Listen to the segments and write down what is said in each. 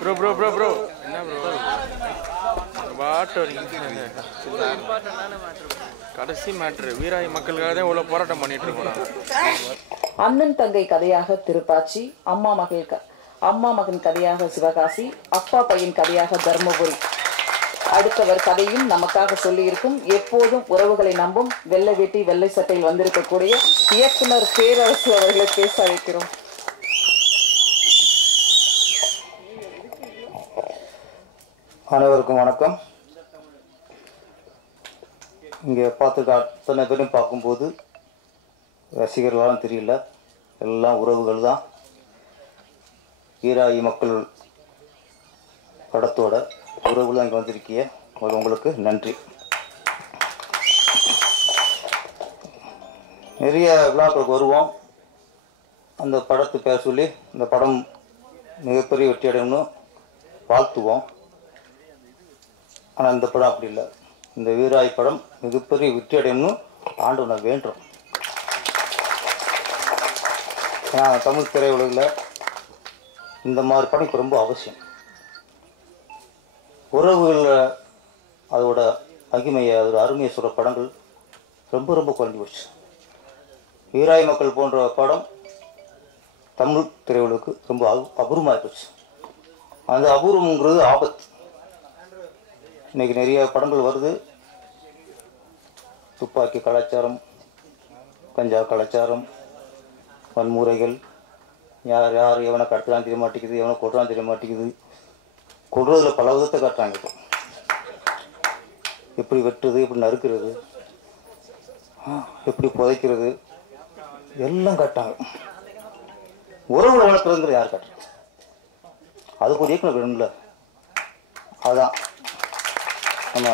bro என்ன bro கடைசி matter வீராய் மக்களுக்காக தான் இவ்வளவு போராட்டம் பண்ணிட்டு இருக்கோம். அண்ணன் தங்கை கதையாக திருப்பாச்சி, அம்மா மகன் கதையாக சிவகாசி, அப்பா பையன் கதையாக தர்மபுரி. அடுத்தவர் கதையும் நமக்காக சொல்லியிருக்கும் எப்போதும் உறவுகளை நம்பும் வெள்ளை வேட்டி வெள்ளை சட்டையில் வந்திருக்கக்கூடிய இயக்குனர் பேரரசு அவர்களை பேச அழைக்கிறோம். அனைவருக்கும் வணக்கம். இங்கே பார்த்துக்க அத்தனை பேரும் பார்க்கும்போது ரசிகர்களாலும் தெரியல, எல்லாம் உறவுகள் தான். வீராயி மக்கள் படத்தோட உறவுகள் தான் இங்கே வந்திருக்கிய உங்களுக்கு நன்றி. நிறைய விழாக்களுக்கு வருவோம், அந்த படத்தை பேர் சொல்லி இந்த படம் மிகப்பெரிய வெற்றி அடையணும்னு வாழ்த்துவோம். ஆனால் இந்த படம் அப்படி இல்லை. இந்த வீராய் படம் மிகப்பெரிய வெற்றி அடையணும்னு ஆண்டவனை வேண்டுறோம். ஏன்னா தமிழ் திரையுலகில் இந்த மாதிரி படம் இப்போ ரொம்ப அவசியம். உறவுகளில் அதோட மகிமையை, அதோட அருமையை சொல்கிற படங்கள் ரொம்ப ரொம்ப குறைஞ்சி போச்சு. வீராய் மக்கள் போன்ற படம் தமிழ் திரையுலகுக்கு ரொம்ப அபூர்வமாக போச்சு. அந்த அபூர்வங்கிறது ஆபத்து. இன்றைக்கி நிறைய படங்கள் வருது, துப்பாக்கி கலாச்சாரம், கஞ்சா கலாச்சாரம், வன்முறைகள், யார் எவனை கடத்தலாம் தெரிய மாட்டேங்குது, எவனை கொட்டுறான்னு தெரிய மாட்டேங்குது. கொள்றதில் பல விதத்தை காட்டுறாங்க. இப்போ எப்படி வெட்டுறது, எப்படி நறுக்கிறது, எப்படி புதைக்கிறது எல்லாம் காட்டாங்க. உறவு வளர்க்குறதுங்கிறது யார் காட்டுறது? அதுக்கு ஒரு இயக்குனர் வேணும்ல. அதுதான் நம்ம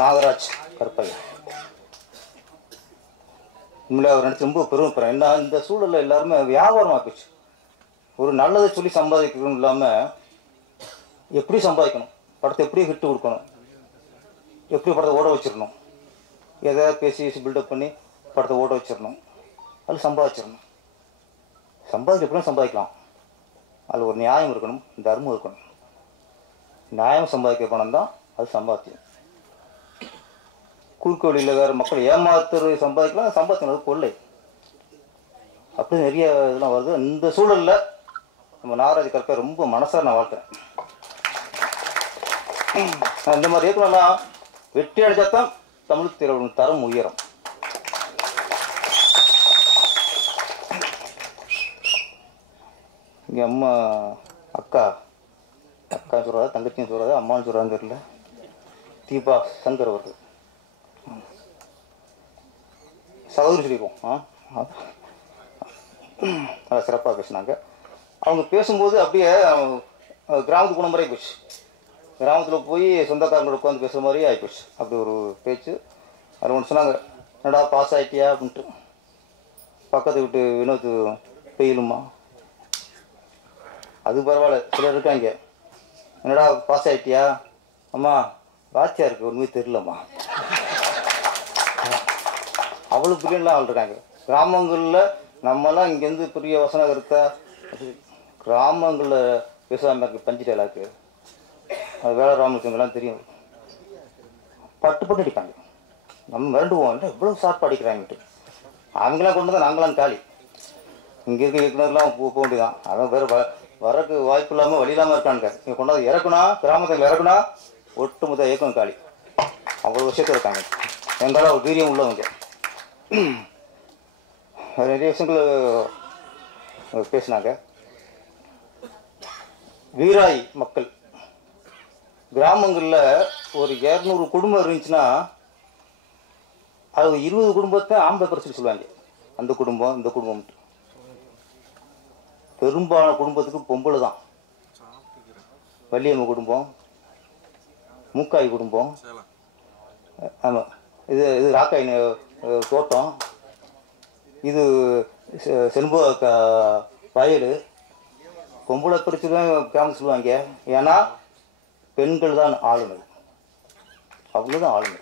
நாகராஜ் கருப்பையன். உண்மையிலே அவர் நினச்சி ரொம்ப பெருமைப்படுறேன். என்ன இந்த சூழலில் எல்லாருமே வியாபாரமாக போச்சு. ஒரு நல்லதை சொல்லி சம்பாதிக்கணும் இல்லாமல் எப்படி சம்பாதிக்கணும், படத்தை எப்படி ஹிட்டு கொடுக்கணும், எப்படி படத்தை ஓட வச்சிடணும், எதாவது பேசி பில்டப் பண்ணி படத்தை ஓட வச்சிடணும், அது சம்பாதிச்சிடணும். சம்பாதிக்க எப்படியும் சம்பாதிக்கலாம், அதில் ஒரு நியாயம் இருக்கணும், தர்மம் இருக்கணும். நியாயம் சம்பாதிக்க பணம் தான் அது சம்பாத்தியம். குறுக்கு வழியில் வேறு மக்கள் ஏமாத்துறது சம்பாதிக்கலாம், சம்பாதிக்கணும் கொள்ளை. அப்படி நிறைய இதெல்லாம் வருது. இந்த சூழலில் நம்ம நாகராஜ் கருப்பை ரொம்ப மனசார நான் வாழ்க்கிறேன். இந்த மாதிரி இயக்குனர்லாம் வெற்றி அடைச்சாதான் தமிழ் திரையுலகின் தரம் உயரும். இங்கே அம்மா அக்கா சொல்கிறாரு, தங்கச்சியும் சொல்கிறாரு, அம்மான்னு சொல்கிறாங்க தெரியல. தீபா சங்கர் அவர்கள் சகோதரி சொல்லிடுவோம். நல்லா சிறப்பாக பேசினாங்க. அவங்க பேசும்போது அப்படியே கிராமத்துக்கு போன மாதிரியே போச்சு. கிராமத்தில் போய் சொந்தக்காரங்களோட உட்காந்து பேசுகிற மாதிரியே ஆகிப்போச்சு. அப்படி ஒரு பேச்சு. அது ஒன்று சொன்னாங்க, என்னடா பாஸ் ஆகிட்டியா அப்படின்ட்டு. பக்கத்து வீட்டு வினோத் பெயிலுமா, அது பரவாயில்ல. சிலர் இருக்காங்க, என்னடா பாஸ் ஆகிட்டியா, அம்மா வாத்தியா இருக்கு ஒன்றுமே தெரியலம்மா. அவ்வளோ பிரியாணிலாம் ஆள் இருக்காங்க கிராமங்களில். நம்மலாம் இங்கேருந்து பெரிய வசனம் இருக்கா, கிராமங்களில் பேசாமல் இருக்கு பஞ்சு டேலாக்கு. அது வேலை ராமலுக்குங்கெல்லாம் தெரியும். பட்டு அடிப்பாங்க. நம்ம மிரண்டுவோம், இல்லை இவ்வளோ ஷார்ப்பாக அடிக்கிறாங்கன்ட்டு. அவங்களாம் கொண்டு தான் நாங்களாம் காலி. இங்கே இருக்க இயக்குனர்லாம் போக வேண்டியதான். அதான் வேறு வரக்கு வாய்ப்பு இல்லாமல் வழி இல்லாமல் இருக்கானுங்க. இங்கே கொண்டாந்து இறக்குனா, கிராமத்தில் இறக்குனா ஒட்டுமொத்த இயக்கம் காலி. அவ்வளோ விஷயத்தில் இருக்காங்க. எங்களால் ஒரு வீரியம் உள்ளவங்க. நிறைய விஷயங்கள் பேசினாங்க. வீராய் மக்கள் கிராமங்களில் ஒரு 200 குடும்பம் இருந்துச்சுன்னா அது 20 குடும்பத்தை ஆம்பளை பிரச்சனை சொல்லுவாங்க. அந்த குடும்பம் இந்த குடும்பம் பெரும்பாலான குடும்பத்துக்கு பொம்பளை தான். வள்ளியம்மை குடும்பம், மூக்காய் குடும்பம், ஆமாம், இது ராக்காய் தோட்டம், இது செண்பக வயல். பொம்பளை பிரித்து தான் கிராமம் சொல்லுவாங்க. ஏன்னா பெண்கள் தான் ஆளுமை, அவங்க தான் ஆளுமை.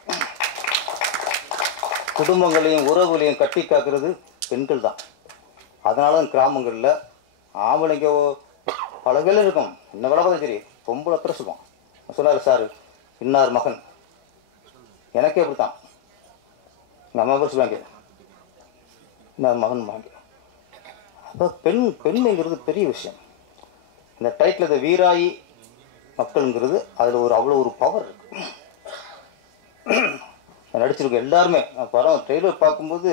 குடும்பங்களையும் உறவுகளையும் கட்டி காக்கிறது பெண்கள் தான். அதனால தான் கிராமங்களில் ஆம்பளைங்க பல வேலை இருக்கும். என்ன வேலை பார்த்தா சரி, பொம்பளை பிரசுவோம். சொன்னார் சார், இன்னார் மகன், எனக்கே அப்படித்தான். எங்கள் அம்மா பேர் சொல்லுவாங்க, இன்னார் மகன் வாங்க. அப்போ பெண்மைங்கிறது பெரிய விஷயம். இந்த டைட்டில் இந்த வீராயி மக்கள்ங்கிறது அதில் அவ்வளோ ஒரு பவர் இருக்கு. நடிச்சிருக்க எல்லாருமே படம் ட்ரெய்லர் பார்க்கும்போது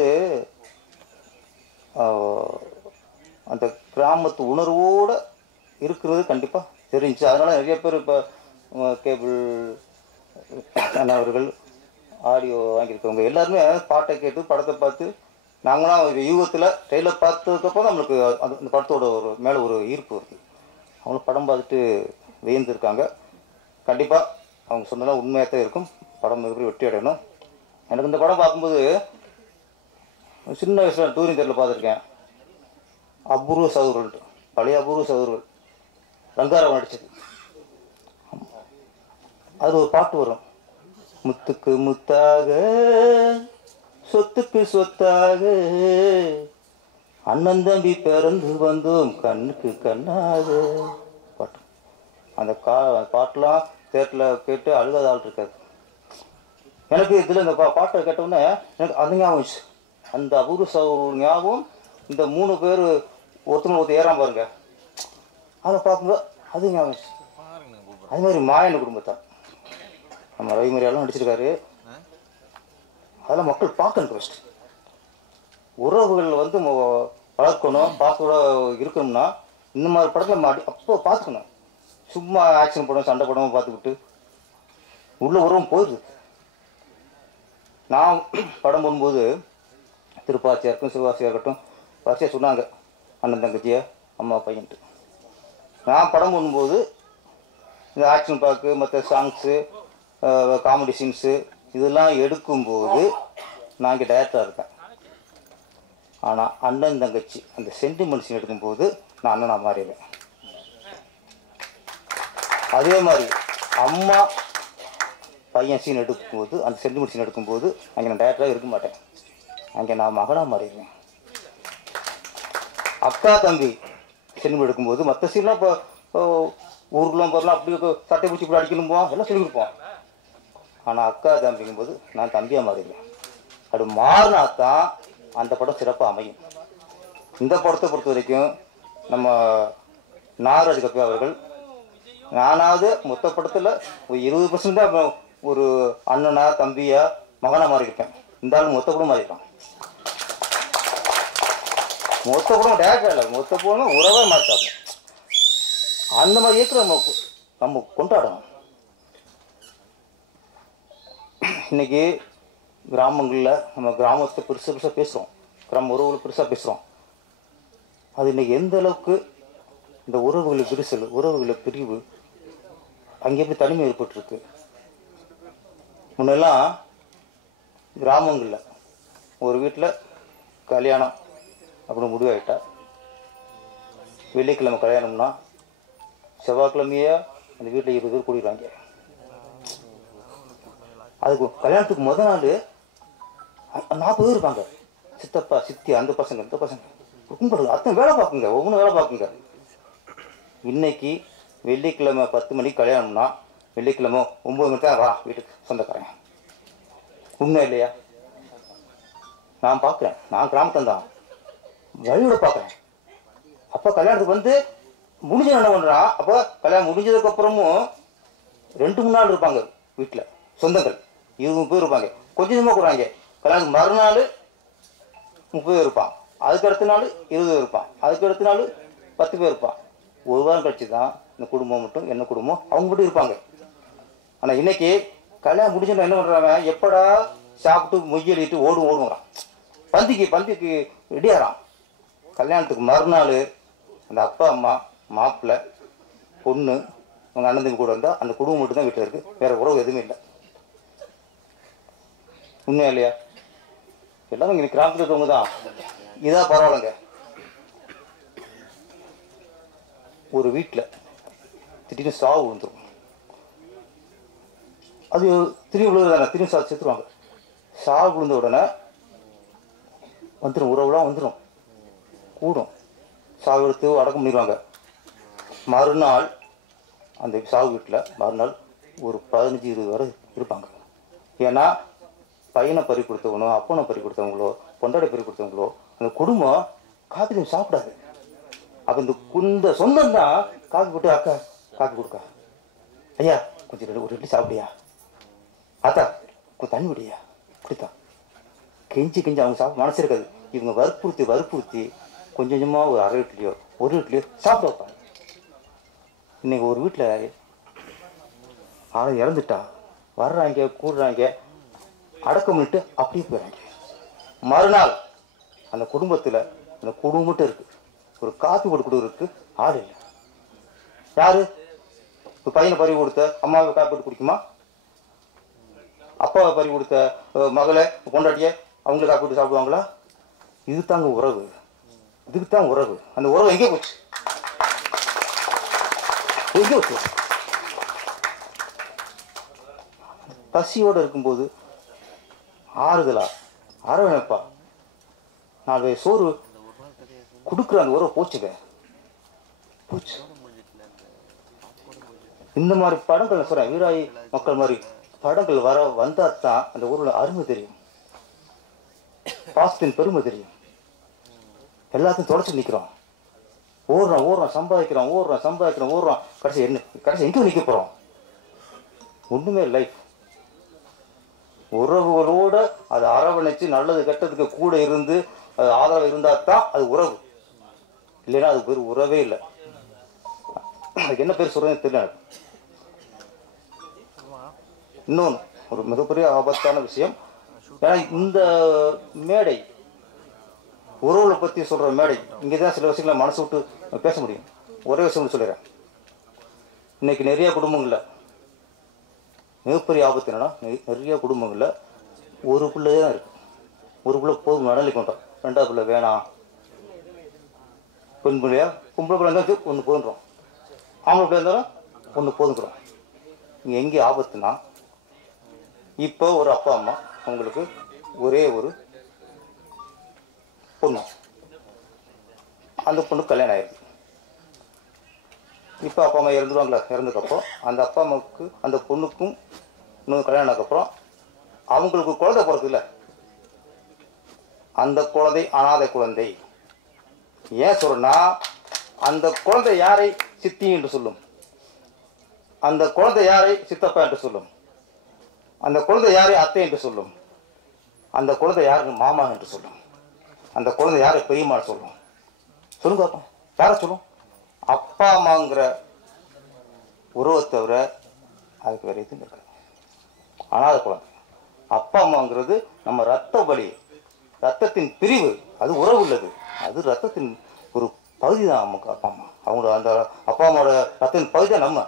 அந்த கிராமத்து உணர்வோடு இருக்கிறது கண்டிப்பாக தெரிஞ்சு. அதனால் நிறைய பேர் இப்போ கேபிள் அவர்கள் ஆடியோ வாங்கியிருக்கவங்க எல்லாருமே பாட்டை கேட்டு படத்தை பார்த்து, நாங்களாம் யூகத்தில் ட்ரெய்லர் பார்த்ததுக்கப்புறம் நம்மளுக்கு அந்த படத்தோட மேலே ஒரு ஈர்ப்பு இருக்குது. அவங்களும் படம் பார்த்துட்டு வியந்திருக்காங்க. கண்டிப்பாக அவங்க சொன்னதெல்லாம் உண்மையாக தான் இருக்கும். படம் எப்படி வெற்றி அடையணும். எனக்கு இந்த படம் பார்க்கும்போது சின்ன வயசில் டூரிங் தேட்டரில் பார்த்துருக்கேன். அபூர்வ சகோதரர்கள், பழைய அபூர்வ சகோதரர்கள், ரங்காராவ் நடிச்சது. அது ஒரு பாட்டு வரும், முத்துக்கு முத்தாக சொத்துக்கு சொத்தாக அண்ணன் தம்பி பிறந்து வந்தோம் கண்ணுக்கு கண்ணாக பாட்டு. அந்த பாட்டெலாம் தேட்டரில் கேட்டு அழுகாத ஆள் இருக்காது. எனக்கு இதில் இந்த பாட்டை கேட்டோன்னே எனக்கு அந்த ஞாபகம், அந்த அபூர்வ சகோதரர்கள் ஞாபகம். இந்த 3 பேர் ஒருத்தர் ஏறாம பாருங்க, அதை பார்க்கும்போது அது ஞாபகம். அது மாதிரி மாயன் குடும்பத்தான் நம்ம ரவிமரியாலாம் நடிச்சிருக்காரு. அதெல்லாம் மக்கள் பார்க்கணும். ஃபஸ்ட் உறவுகள் வந்து வளர்க்கணும், பார்க்க இருக்கணும்னா இந்த மாதிரி படத்தில் அப்போ பார்த்துக்கணும். சும்மா ஆக்ஷன் படம், சண்டை படமும் பார்த்துக்கிட்டு உள்ள உறவும் போயிடுது. நான் படம் போகும்போது திருப்பாச்சியாக இருக்கட்டும், சிவகாசியாக இருக்கட்டும், வரிசையாக சொன்னாங்க அண்ணன் தங்கச்சியை அம்மா பையன்ட்டு. நான் படம் போகும்போது இந்த ஆக்ஷன் பார்க்கு, மற்ற சாங்ஸு, காமெடி சீன்ஸு இதெல்லாம் எடுக்கும்போது நான் இங்கே டைரக்டராக இருக்கேன். ஆனால் அண்ணன் தங்கச்சி அந்த சென்டிமெண்ட் சீன் எடுக்கும்போது நான் அண்ணனாக மாறிடுவேன். அதே மாதிரி அம்மா பையன் சீன் எடுக்கும்போது, அந்த சென்டிமெண்ட் சீன் எடுக்கும்போது அங்கே நான் டைரக்டராக இருக்க மாட்டேன், அங்கே நான் மகனாக மாறிடுவேன். அக்கா தம்பி சென்டிமெண்ட் எடுக்கும்போது மற்ற சீன்லாம் இப்போ ஊருக்குலாம் போகிறலாம் அப்படி சட்டை பூச்சி இப்படி அடிக்கணுமோ எல்லாம் சொல்லி கொடுப்போம். ஆனால் அக்கா தம்பிங்கும்போது நான் தம்பியாக மாறிடுவேன். அப்படி மாறினா தான் அந்த படம் சிறப்பாக அமையும். இந்த படத்தை பொறுத்த வரைக்கும் நம்ம நாகராஜ் கப்பி அவர்கள், நானாவது மொத்த படத்தில் ஒரு 20% தான் ஒரு அண்ணனா தம்பியா மகனா மாறியிருப்பேன். இந்த ஆள் மொத்த படம் மாறியிருக்கான். மொத்த படம் டேரக்டர் இல்லை, மொத்த படம் உறவே மாற்றாங்க. அந்த மாதிரி இயக்குற நம்ம கொண்டாடணும். இன்னைக்கு கிராமங்களில் நம்ம கிராமத்தை பெருசாக பேசுகிறோம், கிராம உறவுகளை பெருசாக பேசுகிறோம். அது இன்னைக்கு எந்த அளவுக்கு இந்த உறவுகளை விரிசல், உறவுகளை பிரிவு அங்கே எப்படி தனிமை ஏற்பட்டுருக்கு. முன்னெல்லாம் கிராமங்களில் ஒரு வீட்டில் கல்யாணம் அப்படின்னு முடிவாயிட்டா, வெள்ளிக்கிழமை கல்யாணம்னா செவ்வாய்க்கிழமையே அந்த வீட்டில் 20 பேர் கூடிடுவாங்க. அதுக்கு கல்யாணத்துக்கு முதல் நாள் 40 பேர் இருப்பாங்க. சித்தப்பா சித்தி, அந்த பசங்க இந்த பசங்க கும்பிடுங்க, அத்தனை வேலை பார்க்குங்க, ஒவ்வொன்றும் வேலை பார்க்குங்க. இன்னைக்கு வெள்ளிக்கிழமை 10 மணிக்கு கல்யாணம்னா வெள்ளிக்கிழமை 9 மணிக்கு தான் வா வீட்டுக்கு சொந்தக்காரன். உண்மை இல்லையா? நான் பார்க்குறேன், நான் கிராமத்தான் தான் வழியோட பார்க்குறேன். அப்போ கல்யாணத்துக்கு வந்து முடிஞ்ச என்ன பண்ணுறான், அப்போ கல்யாணம் முடிஞ்சதுக்கப்புறமும் 2-3 நாள் இருப்பாங்க வீட்டில் சொந்தங்கள். 20 பேர் இருப்பாங்க. கொஞ்சமாக கூடாங்க. கல்யாணத்துக்கு மறுநாள் 30 பேர் இருப்பான். அதுக்கு அடுத்த நாள் 20 பேர் இருப்பான். அதுக்கு அடுத்த நாள் 10 பேர் இருப்பான். ஒரு வாரம் கழிச்சு தான் இந்த குடும்பம் மட்டும், என்ன குடும்பம் அவங்க மட்டும் இருப்பாங்க. ஆனால் இன்னைக்கு கல்யாணம் முடிச்சுட்டு என்ன பண்ணுறாங்க, எப்படா சாப்பிட்டு மொய்யலிட்டு ஓடுங்கிறான். பந்திக்கு ரெடியாகிறான். கல்யாணத்துக்கு மறுநாள் அந்த அப்பா அம்மா மாப்பிள்ளை பொண்ணு உங்கள் அண்ணன் தம்பி கூட வந்தால் அந்த குடும்பம் மட்டும்தான் வீட்டில் இருக்குது, வேறு உறவு எதுவுமே இல்லை. உண்மையா இல்லையா? எல்லாமே இங்கே கிராமத்தில் இருக்கவங்க தான். இதாக பரவாயில்லைங்க. ஒரு வீட்டில் திடீர்னு சாவு வந்துடும். அது திரும்பி விழுது தானே, திரும்பி செத்துருவாங்க. சாவு விழுந்த உடனே வந்துடும், உறவுலாம் வந்துடும், கூடும். சாவு எடுத்து அடக்கம் பண்ணிடுவாங்க. மறுநாள் அந்த சாவு வீட்டில் மறுநாள் ஒரு 15-20 வரை இருப்பாங்க. ஏன்னா பையனை பறி கொடுத்தவனோ அப்பனை பறி கொடுத்தவங்களோ பொண்டாடை பறி கொடுத்தவங்களோ அந்த குடும்பம் காப்பி சாப்பிடாது. அப்போ இந்த சொந்தம் தான் காப்பி போட்டு, அக்கா காப்பி கொடுக்கா, ஐயா கொஞ்சம் ஒரு இட்லி சாப்பிடியா, ஆத்தா கொஞ்சம் தண்ணி விடியா, குடித்தான் கெஞ்சி அவங்க சாப்பிட மனசு இருக்காது. இவங்க வற்புறுத்தி கொஞ்சம் கொஞ்சமாக ஒரு 1/2 இட்லியோ 1 இட்லியோ சாப்பிட வைப்பாங்க. இன்னைக்கு ஒரு வீட்டில் ஆளை இறந்துட்டா வர்றாங்க, கூடுறாங்க, அடக்கம் பண்ணிட்டு அப்படியே போயிடறாங்க. மறுநாள் அந்த குடும்பத்தில் அந்த குடும்பம் மட்டும் இருக்கு, ஒரு காப்பி போட்டு கொடுக்குறதுக்கு ஆள் இல்லை. யாரு? இப்போ பையனை பறி கொடுத்த அம்மாவை காப்பி போட்டு குடிக்குமா? அப்பாவை பறி கொடுத்த மகளை பொண்டாட்டிய அவங்களுக்கு காப்பி போட்டு சாப்பிடுவாங்களா? இது தாங்க உறவு, இதுக்கு தான் உறவு. அந்த உறவு எங்கே போச்சு? எங்கே போச்சு? பசியோடு இருக்கும்போது ஆறுதலா அரவணைப்பா 4 வயசு சோறு கொடுக்குற அந்த உறவு போச்சுங்க, போச்சு. இந்த மாதிரி படங்கள் சொல்றேன், வீராயி மக்கள் மாதிரி படங்கள் வந்தா தான் அந்த ஊரில் அருமை தெரியும், பாசத்தின் பெருமை தெரியும். எல்லாத்தையும் தொலைச்சு நிற்கிறோம், ஓடுறோம் சம்பாதிக்கிறோம், கடைசி எங்கே நிற்க போகிறோம்? ஒன்றுமே லைஃப். உறவுகளோட அது அரவணைச்சு நல்லது கெட்டதுக்கு கூட இருந்து அது ஆதரவு இருந்தால் தான் அது உறவு, இல்லைன்னா அது பேர் உறவே இல்லை. அதுக்கு என்ன பேர் சொல்றதுன்னு தெரியல. இன்னொன்று ஒரு மிகப்பெரிய ஆபத்தான விஷயம், ஏன்னா இந்த மேடை உறவுகளை பற்றி சொல்கிற மேடை, இங்கே தான் சில விஷயங்களை மனசு விட்டு பேச முடியும். ஒரே விஷயம் சொல்லிடுறேன், இன்னைக்கு நிறைய குடும்பங்களில் மிகப்பெரிய ஆபத்து என்னன்னா, நிறைய குடும்பங்களில் ஒரு பிள்ளையே தான் இருக்கு, ஒரு பிள்ளை போதும் நடலை கொண்டோம், 2வது பிள்ளை வேணாம், பெண் பிள்ளையா பொம்பளை பிள்ளை இருந்தால் ஒன்று போதுன்றோம், ஆம்பளை பிள்ளை இருந்தாலும் ஒன்று போதுங்கிறோம். இங்கே எங்கே ஆபத்துனா, இப்போ ஒரு அப்பா அம்மா அவங்களுக்கு ஒரே ஒரு பொண்ணு, அந்த பொண்ணுக்கு கல்யாணம் ஆயிருக்கு. இப்போ அப்பா அம்மா இறந்துடுவாங்களா, இறந்ததுக்கப்புறம் அந்த அப்பா அம்மாவுக்கு அந்த பொண்ணுக்கும் இன்னொரு கல்யாணம் ஆனதுக்கப்புறம் அவங்களுக்கு குழந்தை பிறக்குதுல்ல, அந்த குழந்தை அனாதை குழந்தை. ஏன் சொல்றேன்னா, அந்த குழந்தை யாரை சித்தி என்று சொல்லும், அந்த குழந்தை யாரை சித்தப்பா என்று சொல்லும், அந்த குழந்தை யாரை அத்தை என்று சொல்லும், அந்த குழந்தை யாருக்கு மாமா என்று சொல்லும், அந்த குழந்தை யாரை பெரியம்மான்னு சொல்லும். சொல்லுங்க பாப்போம், யாரை சொல்லும்? அப்பா அம்மாங்கிற உறவை தவிர அதுக்கு வேற எதுவும் இருக்காது. அனாதை குழந்தை. அப்பா அம்மாங்கிறது நம்ம ரத்த பலி, ரத்தத்தின் பிரிவு, அது உறவு உள்ளது, அது ரத்தத்தின் ஒரு பகுதி தான் நமக்கு அப்பா அம்மா. அவங்களோட அந்த அப்பா அம்மாவோட ரத்தத்தின் பகுதி தான் நம்ம.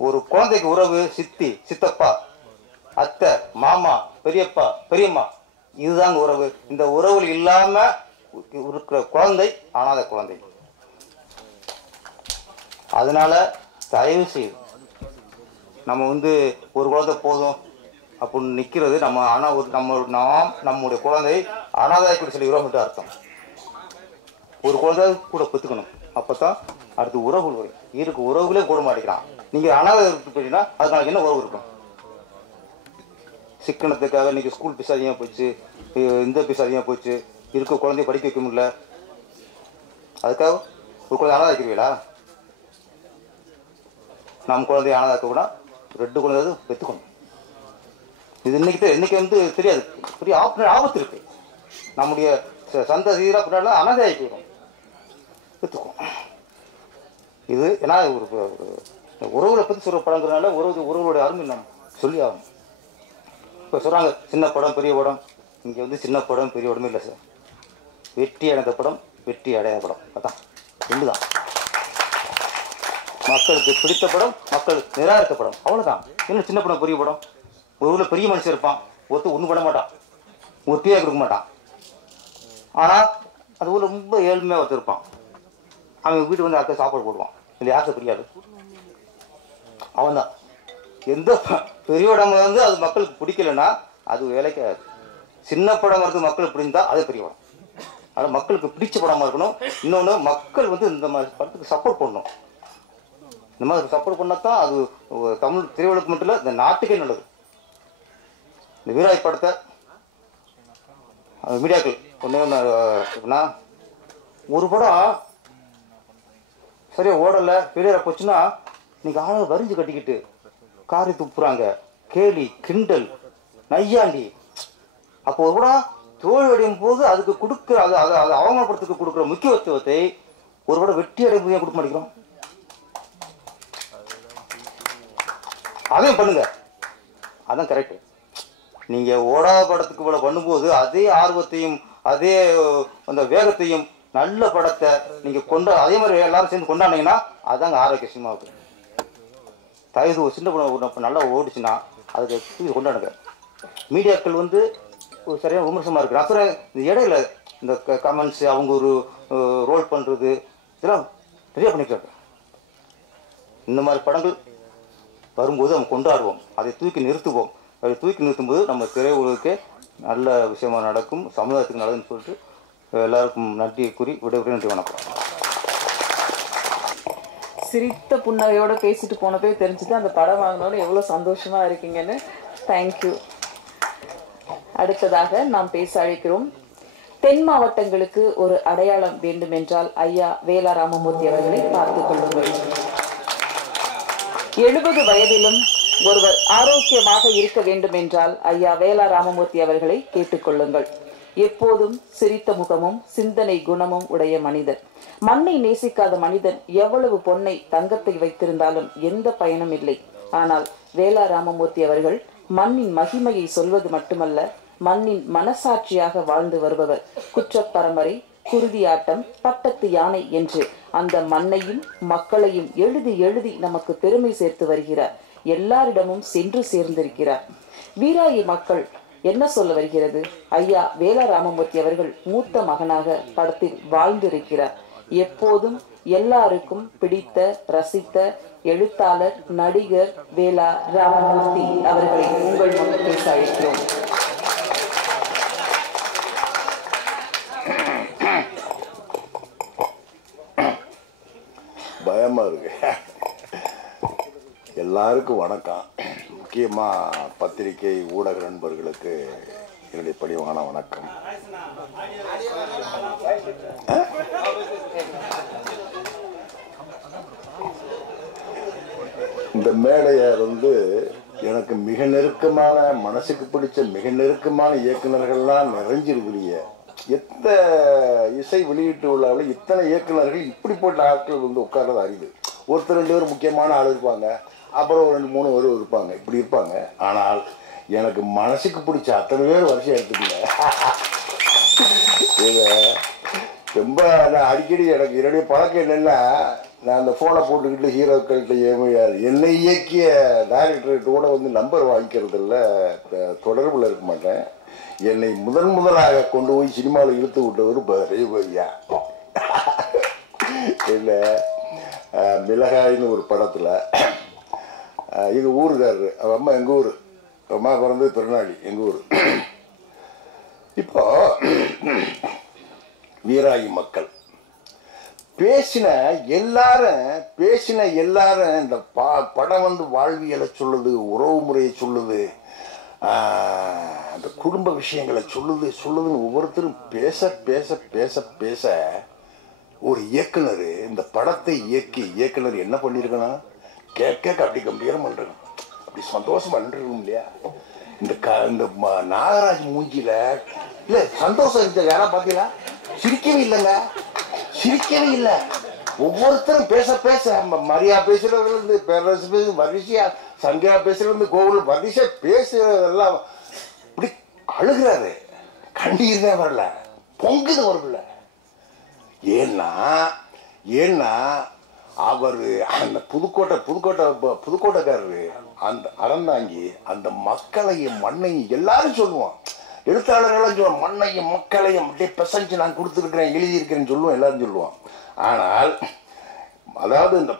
ஒரு குழந்தைக்கு உறவு சித்தி, சித்தப்பா, அத்தை, மாமா, பெரியப்பா, பெரியம்மா, இதுதாங்க உறவு. இந்த உறவு இல்லாம இருக்கிற குழந்தை அனாதை குழந்தை. அதனால தயவு செய்து நம்ம ஒரு குழந்தை போதும் அப்படின்னு நிற்கிறது, நம்முடைய குழந்தை அனாதை கூட சொல்லிக்கிறோம் அர்த்தம். ஒரு குழந்தை கூட பெற்றுக்கணும், அப்பதான் அடுத்து உறவுகள் வரும். இருக்கு உறவுகளே கூட மாட்டேங்கிறான். நீங்க அனாதை போயிட்டீங்கன்னா அதுக்கு என்ன உறவு இருக்கும்? சிக்கனத்துக்காக இன்னைக்கு ஸ்கூல் பீஸ் அதிகமாக போச்சு, இந்த பீஸ் அதிகமாக போச்சு, இருக்க குழந்தைய படிக்க வைக்க முடியல, அதுக்காக ஒரு குழந்தை அனாதை வைக்கிறீங்களா? நம்ம குழந்தைய அனாதாக்க கூட 2 குழந்தை பெற்றுக்கணும். இது இன்னைக்கு தெரியாது, பெரிய ஆபத்து இருக்கு. நம்முடைய சந்ததியராக பின்னாடி அனாதையாகி போயிடும், பெற்றுக்கும். இது ஏன்னா ஒரு உறவுகளை பற்றி சொல்கிற படங்கிறதுனால உறவுகளுடைய அருமை நம்ம சொல்லி ஆகணும். இப்போ சொல்கிறாங்க சின்ன படம் பெரிய படம், இங்கே சின்ன படம் பெரிய படமே இல்லை சார். வெற்றியான படம் வெற்றி அடையாத படம். அதான் ரெண்டு தான். மக்களுக்கு பிடித்த படம், மக்கள் நிராகரித்த படம், அவ்வளோதான். இன்னும் சின்ன படம் பெரிய படம். ஒரு ஊரில் பெரிய மனுஷன் இருப்பான், ஒருத்தர் ஒன்றும் பண்ண மாட்டான், ஒரு டீயாக கொடுக்க மாட்டான். ஆனால் அது ஊரில் ரொம்ப ஏழ்மையாக ஒருத்தர் இருப்பான். அவன் வீட்டுக்கு வந்து அடுத்த சாப்பாடு போடுவான். இல்லை யாருக்கு புரியாது, அவன் தான். எந்த பெரிய படம் வந்து அது மக்களுக்கு பிடிக்கலன்னா அது வேலைக்காது. சின்ன படம் இருக்குது மக்களுக்கு பிடிந்தா அது பெரிய படம். அது மக்களுக்கு பிடிச்ச படமாக இருக்கணும். இன்னொன்று, மக்கள் வந்து இந்த மாதிரி படத்துக்கு சப்போர்ட் பண்ணணும். இந்த மாதிரி சப்போர்ட் பண்ணால் தான் அது தமிழ் திரையுலகம் மட்டும் இல்லை, இந்த நாட்டுக்கே நல்லது. இந்த வீராய் படத்தை மீடியாக்கள் ஒன்றா ஒரு படம் சரியா ஓடலை, பெரிய போச்சுன்னா இன்னைக்கு ஆளை வரிஞ்சு கட்டிக்கிட்டு காரி துப்புறாங்க, கேலி கிண்டல் நையாண்டி. அப்போ ஒரு படம் தோல்வி அடையும் போது அதுக்கு கொடுக்குற அது அதை அதை அவமானப்படுத்துக்கு கொடுக்குற முக்கியத்துவத்தை ஒரு படம் வெற்றி அடையும் கொடுக்க மாட்டேங்கிறோம். அதையும் பண்ணுங்க, அதான் கரெக்டு. நீங்கள் ஓடாத படத்துக்கு இவ்வளோ பண்ணும்போது அதே ஆர்வத்தையும் அதே அந்த வேகத்தையும் நல்ல படத்தை நீங்கள் அதே மாதிரி எல்லாரும் சேர்ந்து கொண்டாடினீங்கன்னா அதுதாங்க ஆரோக்கிய சினிமாவுக்கு. தயவு ஒரு சின்ன படம் நல்லா ஓடிச்சுன்னா அதுக்கு கொண்டாடுங்க. மீடியாக்கள் வந்து ஒரு சரியான விமர்சனமாக இருக்குது. அப்புறம் இந்த இடையில இந்த கமெண்ட்ஸு அவங்க ஒரு ரோல் பண்ணுறது இதெல்லாம் நிறைய பண்ணிக்கிறாங்க. இந்த மாதிரி படங்கள் வரும்போது நம்ம கொண்டாடுவோம், அதை தூக்கி நிறுத்துவோம். அதை தூக்கி நிறுத்தும்போது நம்ம திரையுலகுக்கே நல்ல விஷயமா நடக்கும், சமுதாயத்துக்கு நல்லதுன்னு சொல்லிட்டு எல்லாருக்கும் நன்றி கூறி விடைபெறும். நன்றி, வணக்கம். சிரித்த புன்னகையோட பேசிட்டு போனப்பே தெரிஞ்சுட்டு அந்த படம் வாங்கினோட எவ்வளோ சந்தோஷமா இருக்கீங்கன்னு. தேங்க்யூ. அடுத்ததாக நாம் பேச அழைக்கிறோம். தென் மாவட்டங்களுக்கு ஒரு அடையாளம் வேண்டுமென்றால் ஐயா வேலா ராமமூர்த்தி அவர்களை பார்த்துக் கொள்ளுங்கள். 70 வயதிலும் ஒருவர் ஆரோக்கியமாக இருக்க வேண்டும் என்றால் ஐயா வேலா ராமமூர்த்தி அவர்களை கேட்டுக்கொள்ளுங்கள். எப்போதும் சிரித்த முகமும் சிந்தனை குணமும் உடைய மனிதர். மண்ணை நேசிக்காத மனிதன் எவ்வளவு பொன்னை தங்கத்தை வைத்திருந்தாலும் எந்த பயனும் இல்லை. ஆனால் வேலா ராமமூர்த்தி அவர்கள் மண்ணின் மகிமையை சொல்வது மட்டுமல்ல, மண்ணின் மனசாட்சியாக வாழ்ந்து வருபவர். குற்றப்பரம்பரை, குருதியாட்டம், பட்டத்து யானை என்று அந்த மண்ணையும் மக்களையும் எழுதி எழுதி நமக்கு பெருமை சேர்த்து வருகிறார். எல்லாரிடமும் சென்று சேர்ந்திருக்கிறார். வீராயி மக்கள் என்ன சொல்ல வருகிறது? ஐயா வேலா ராமமூர்த்தி அவர்கள் மூத்த மகனாக படத்தில் வாழ்ந்திருக்கிறார். எப்போதும் எல்லாருக்கும் பிடித்த ரசித்த எழுத்தாளர் நடிகர் வேலா ராமமூர்த்தி அவர்களை உங்கள் முன் பேச அழைக்கிறோம். பயமா இருக்கு. எல்லாருக்கும் வணக்கம். முக்கியமாக பத்திரிகை ஊடக நண்பர்களுக்கு என்னுடைய பணிவான வணக்கம். இந்த மேடையை எனக்கு மிக நெருக்கமான, மனசுக்கு பிடிச்ச மிக நெருக்கமான இயக்குநர்கள்லாம் நிறைஞ்சிருக்கிறீங்க. எந்த இசை வெளியீட்டு உள்ளாவில் இத்தனை இயக்குநர்கள் இப்படிப்பட்ட ஆட்கள் உட்கார்றது அரிது. ஒருத்தர் 2 பேர் முக்கியமான ஆள் இருப்பாங்க, அப்புறம் 2 3 பேர் இருப்பாங்க, இப்படி இருப்பாங்க. ஆனால் எனக்கு மனசுக்கு பிடிச்ச அத்தனை பேர் வருஷம் எடுத்துக்கல. இதை ரொம்ப நான் அடிக்கடி எனக்கு என்னுடைய பழக்கம் என்னென்னா, நான் அந்த ஃபோனை போட்டுக்கிட்டு ஹீரோக்கள்கிட்ட ஏமையார் என்னை இயக்கிய டைரக்டர்கிட்ட கூட நம்பர் வாங்கிக்கிறது இல்லை, தொடர்பில் இருக்க மாட்டேன். என்னை முதலாக கொண்டு போய் சினிமாவில் இழுத்து விட்டவர் ரேவதியா. இல்லை, மிளகாயின்னு ஒரு படத்தில் எங்கள் ஊருக்காரரு, அவன் அம்மா எங்கள் ஊர், அம்மா பிறந்தது திருநாளி, எங்கள் ஊர். இப்போ வீராயி மக்கள் பேசின எல்லாரும் இந்த படம் வாழ்வியலை சொல்லுது, உறவு முறையை சொல்லுது, அந்த குடும்ப விஷயங்களை சொல்லுதுன்னு ஒவ்வொருத்தரும் பேச பேச பேச பேச ஒரு இயக்குனர் இந்த படத்தை இயக்குனர் என்ன பண்ணியிருக்கணும், கேட்க அப்படி கம்பீரம் பண்ணுறோம், அப்படி சந்தோஷம் பண்ணிருக்கணும் இல்லையா? இந்த நாகராஜ் மூஞ்சியில் இல்லை சந்தோஷம் இருக்க யாரா பார்த்தீங்களா? சிரிக்கவே இல்லைங்க, சிரிக்கவே இல்லை. ஒவ்வொருத்தரும் பேச பேச மரியா பேசுறதுலேருந்து பேரரசு பேசு வரிசையா, சங்கியா பேசுறதுலேருந்து கோவில் வரிசை பேசுறதெல்லாம் இப்படி அழுகிறாரு. கண்ணீர் தான் வரல, பொங்குது வரல. ஏன்னா ஏன்னா அவர் அந்த புதுக்கோட்டைக்காரரு அந்த அறந்தாங்கி அந்த மக்களையும் மண்ணையும் எல்லாரும் சொல்லுவான். எழுத்தாளர்களும் சொல்லுவான், மண்ணையும் மக்களையும் அப்படியே பிசைஞ்சு நான் கொடுத்துருக்கிறேன், எழுதியிருக்கிறேன்னு சொல்லுவோம், எல்லாரும் சொல்லுவான். ஆனால் அதாவது இந்த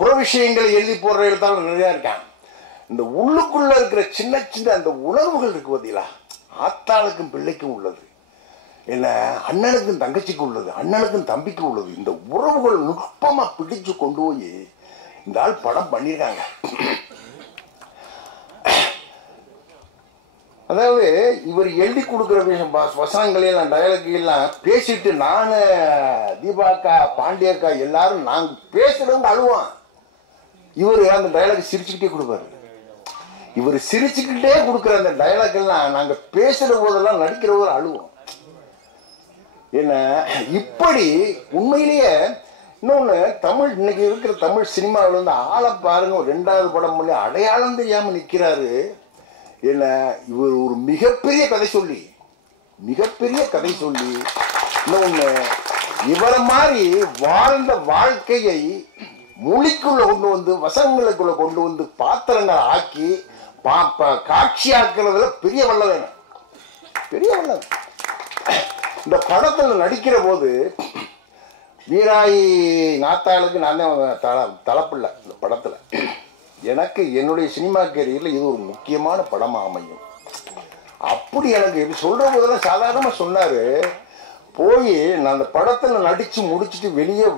புற விஷயங்களை எழுதி போடுற எழுத்தாளர் நிறையா இருக்கான். இந்த உள்ளுக்குள்ள இருக்கிற சின்ன சின்ன அந்த உணர்வுகள் இருக்கு பார்த்தீங்களா, ஆத்தாளுக்கும் பிள்ளைக்கும் உள்ளது, என்ன அண்ணனுக்கும் தங்கச்சிக்கு உள்ளது, அண்ணனுக்கும் தம்பிக்கு உள்ளது, இந்த உறவுகள் நுட்பமா பிடிச்சு கொண்டு போய் இந்த ஆள் படம் பண்ணியிருக்காங்க. அதாவது இவர் எழுதி கொடுக்குற விஷயம் வசனங்களெல்லாம் டயலாக் பேசிட்டு நானு தீபாக்கா பாண்டியக்கா எல்லாரும் நாங்க பேசுறது அழுவான். இவர் அந்த டயலாக் சிரிச்சுக்கிட்டே கொடுப்பாரு. இவர் சிரிச்சுக்கிட்டே கொடுக்குற அந்த டயலாக் எல்லாம் நாங்க பேசுற போதெல்லாம் நடிக்கிற போது அழுவோம். என்ன இப்படி உண்மையிலேயே இன்னொன்னு தமிழ் இன்னைக்கு இருக்கிற தமிழ் சினிமாவில் வந்து ஆளை பாருங்க, 2வது படம் பண்ணி அடையாளம் தெரியாம நிக்கிறாரு. என்ன இவர் ஒரு மிகப்பெரிய கதை சொல்லி இன்னொன்னு இவரை மாதிரி வாழ்ந்த வாழ்க்கையை மொழிக்குள்ள கொண்டு வந்து வசனங்களுக்குள்ள கொண்டு வந்து பாத்திரங்களை ஆக்கி காட்சியாக்குறதுல பெரிய வல்ல வேணும், பெரிய வல்ல. இந்த படத்தில் நடிக்கிற போது வீராயி நாத்தாளுக்கு நான் தான் தலைப்பில்லை இந்த படத்தில். எனக்கு என்னுடைய சினிமா கேரியரில் இது ஒரு முக்கியமான படமாக அமையும். அப்படி எனக்கு எப்படி சொல்கிற போதெல்லாம் சாதாரணமாக சொன்னார். போய் நான் அந்த படத்தில் நடித்து முடிச்சுட்டு வெளியே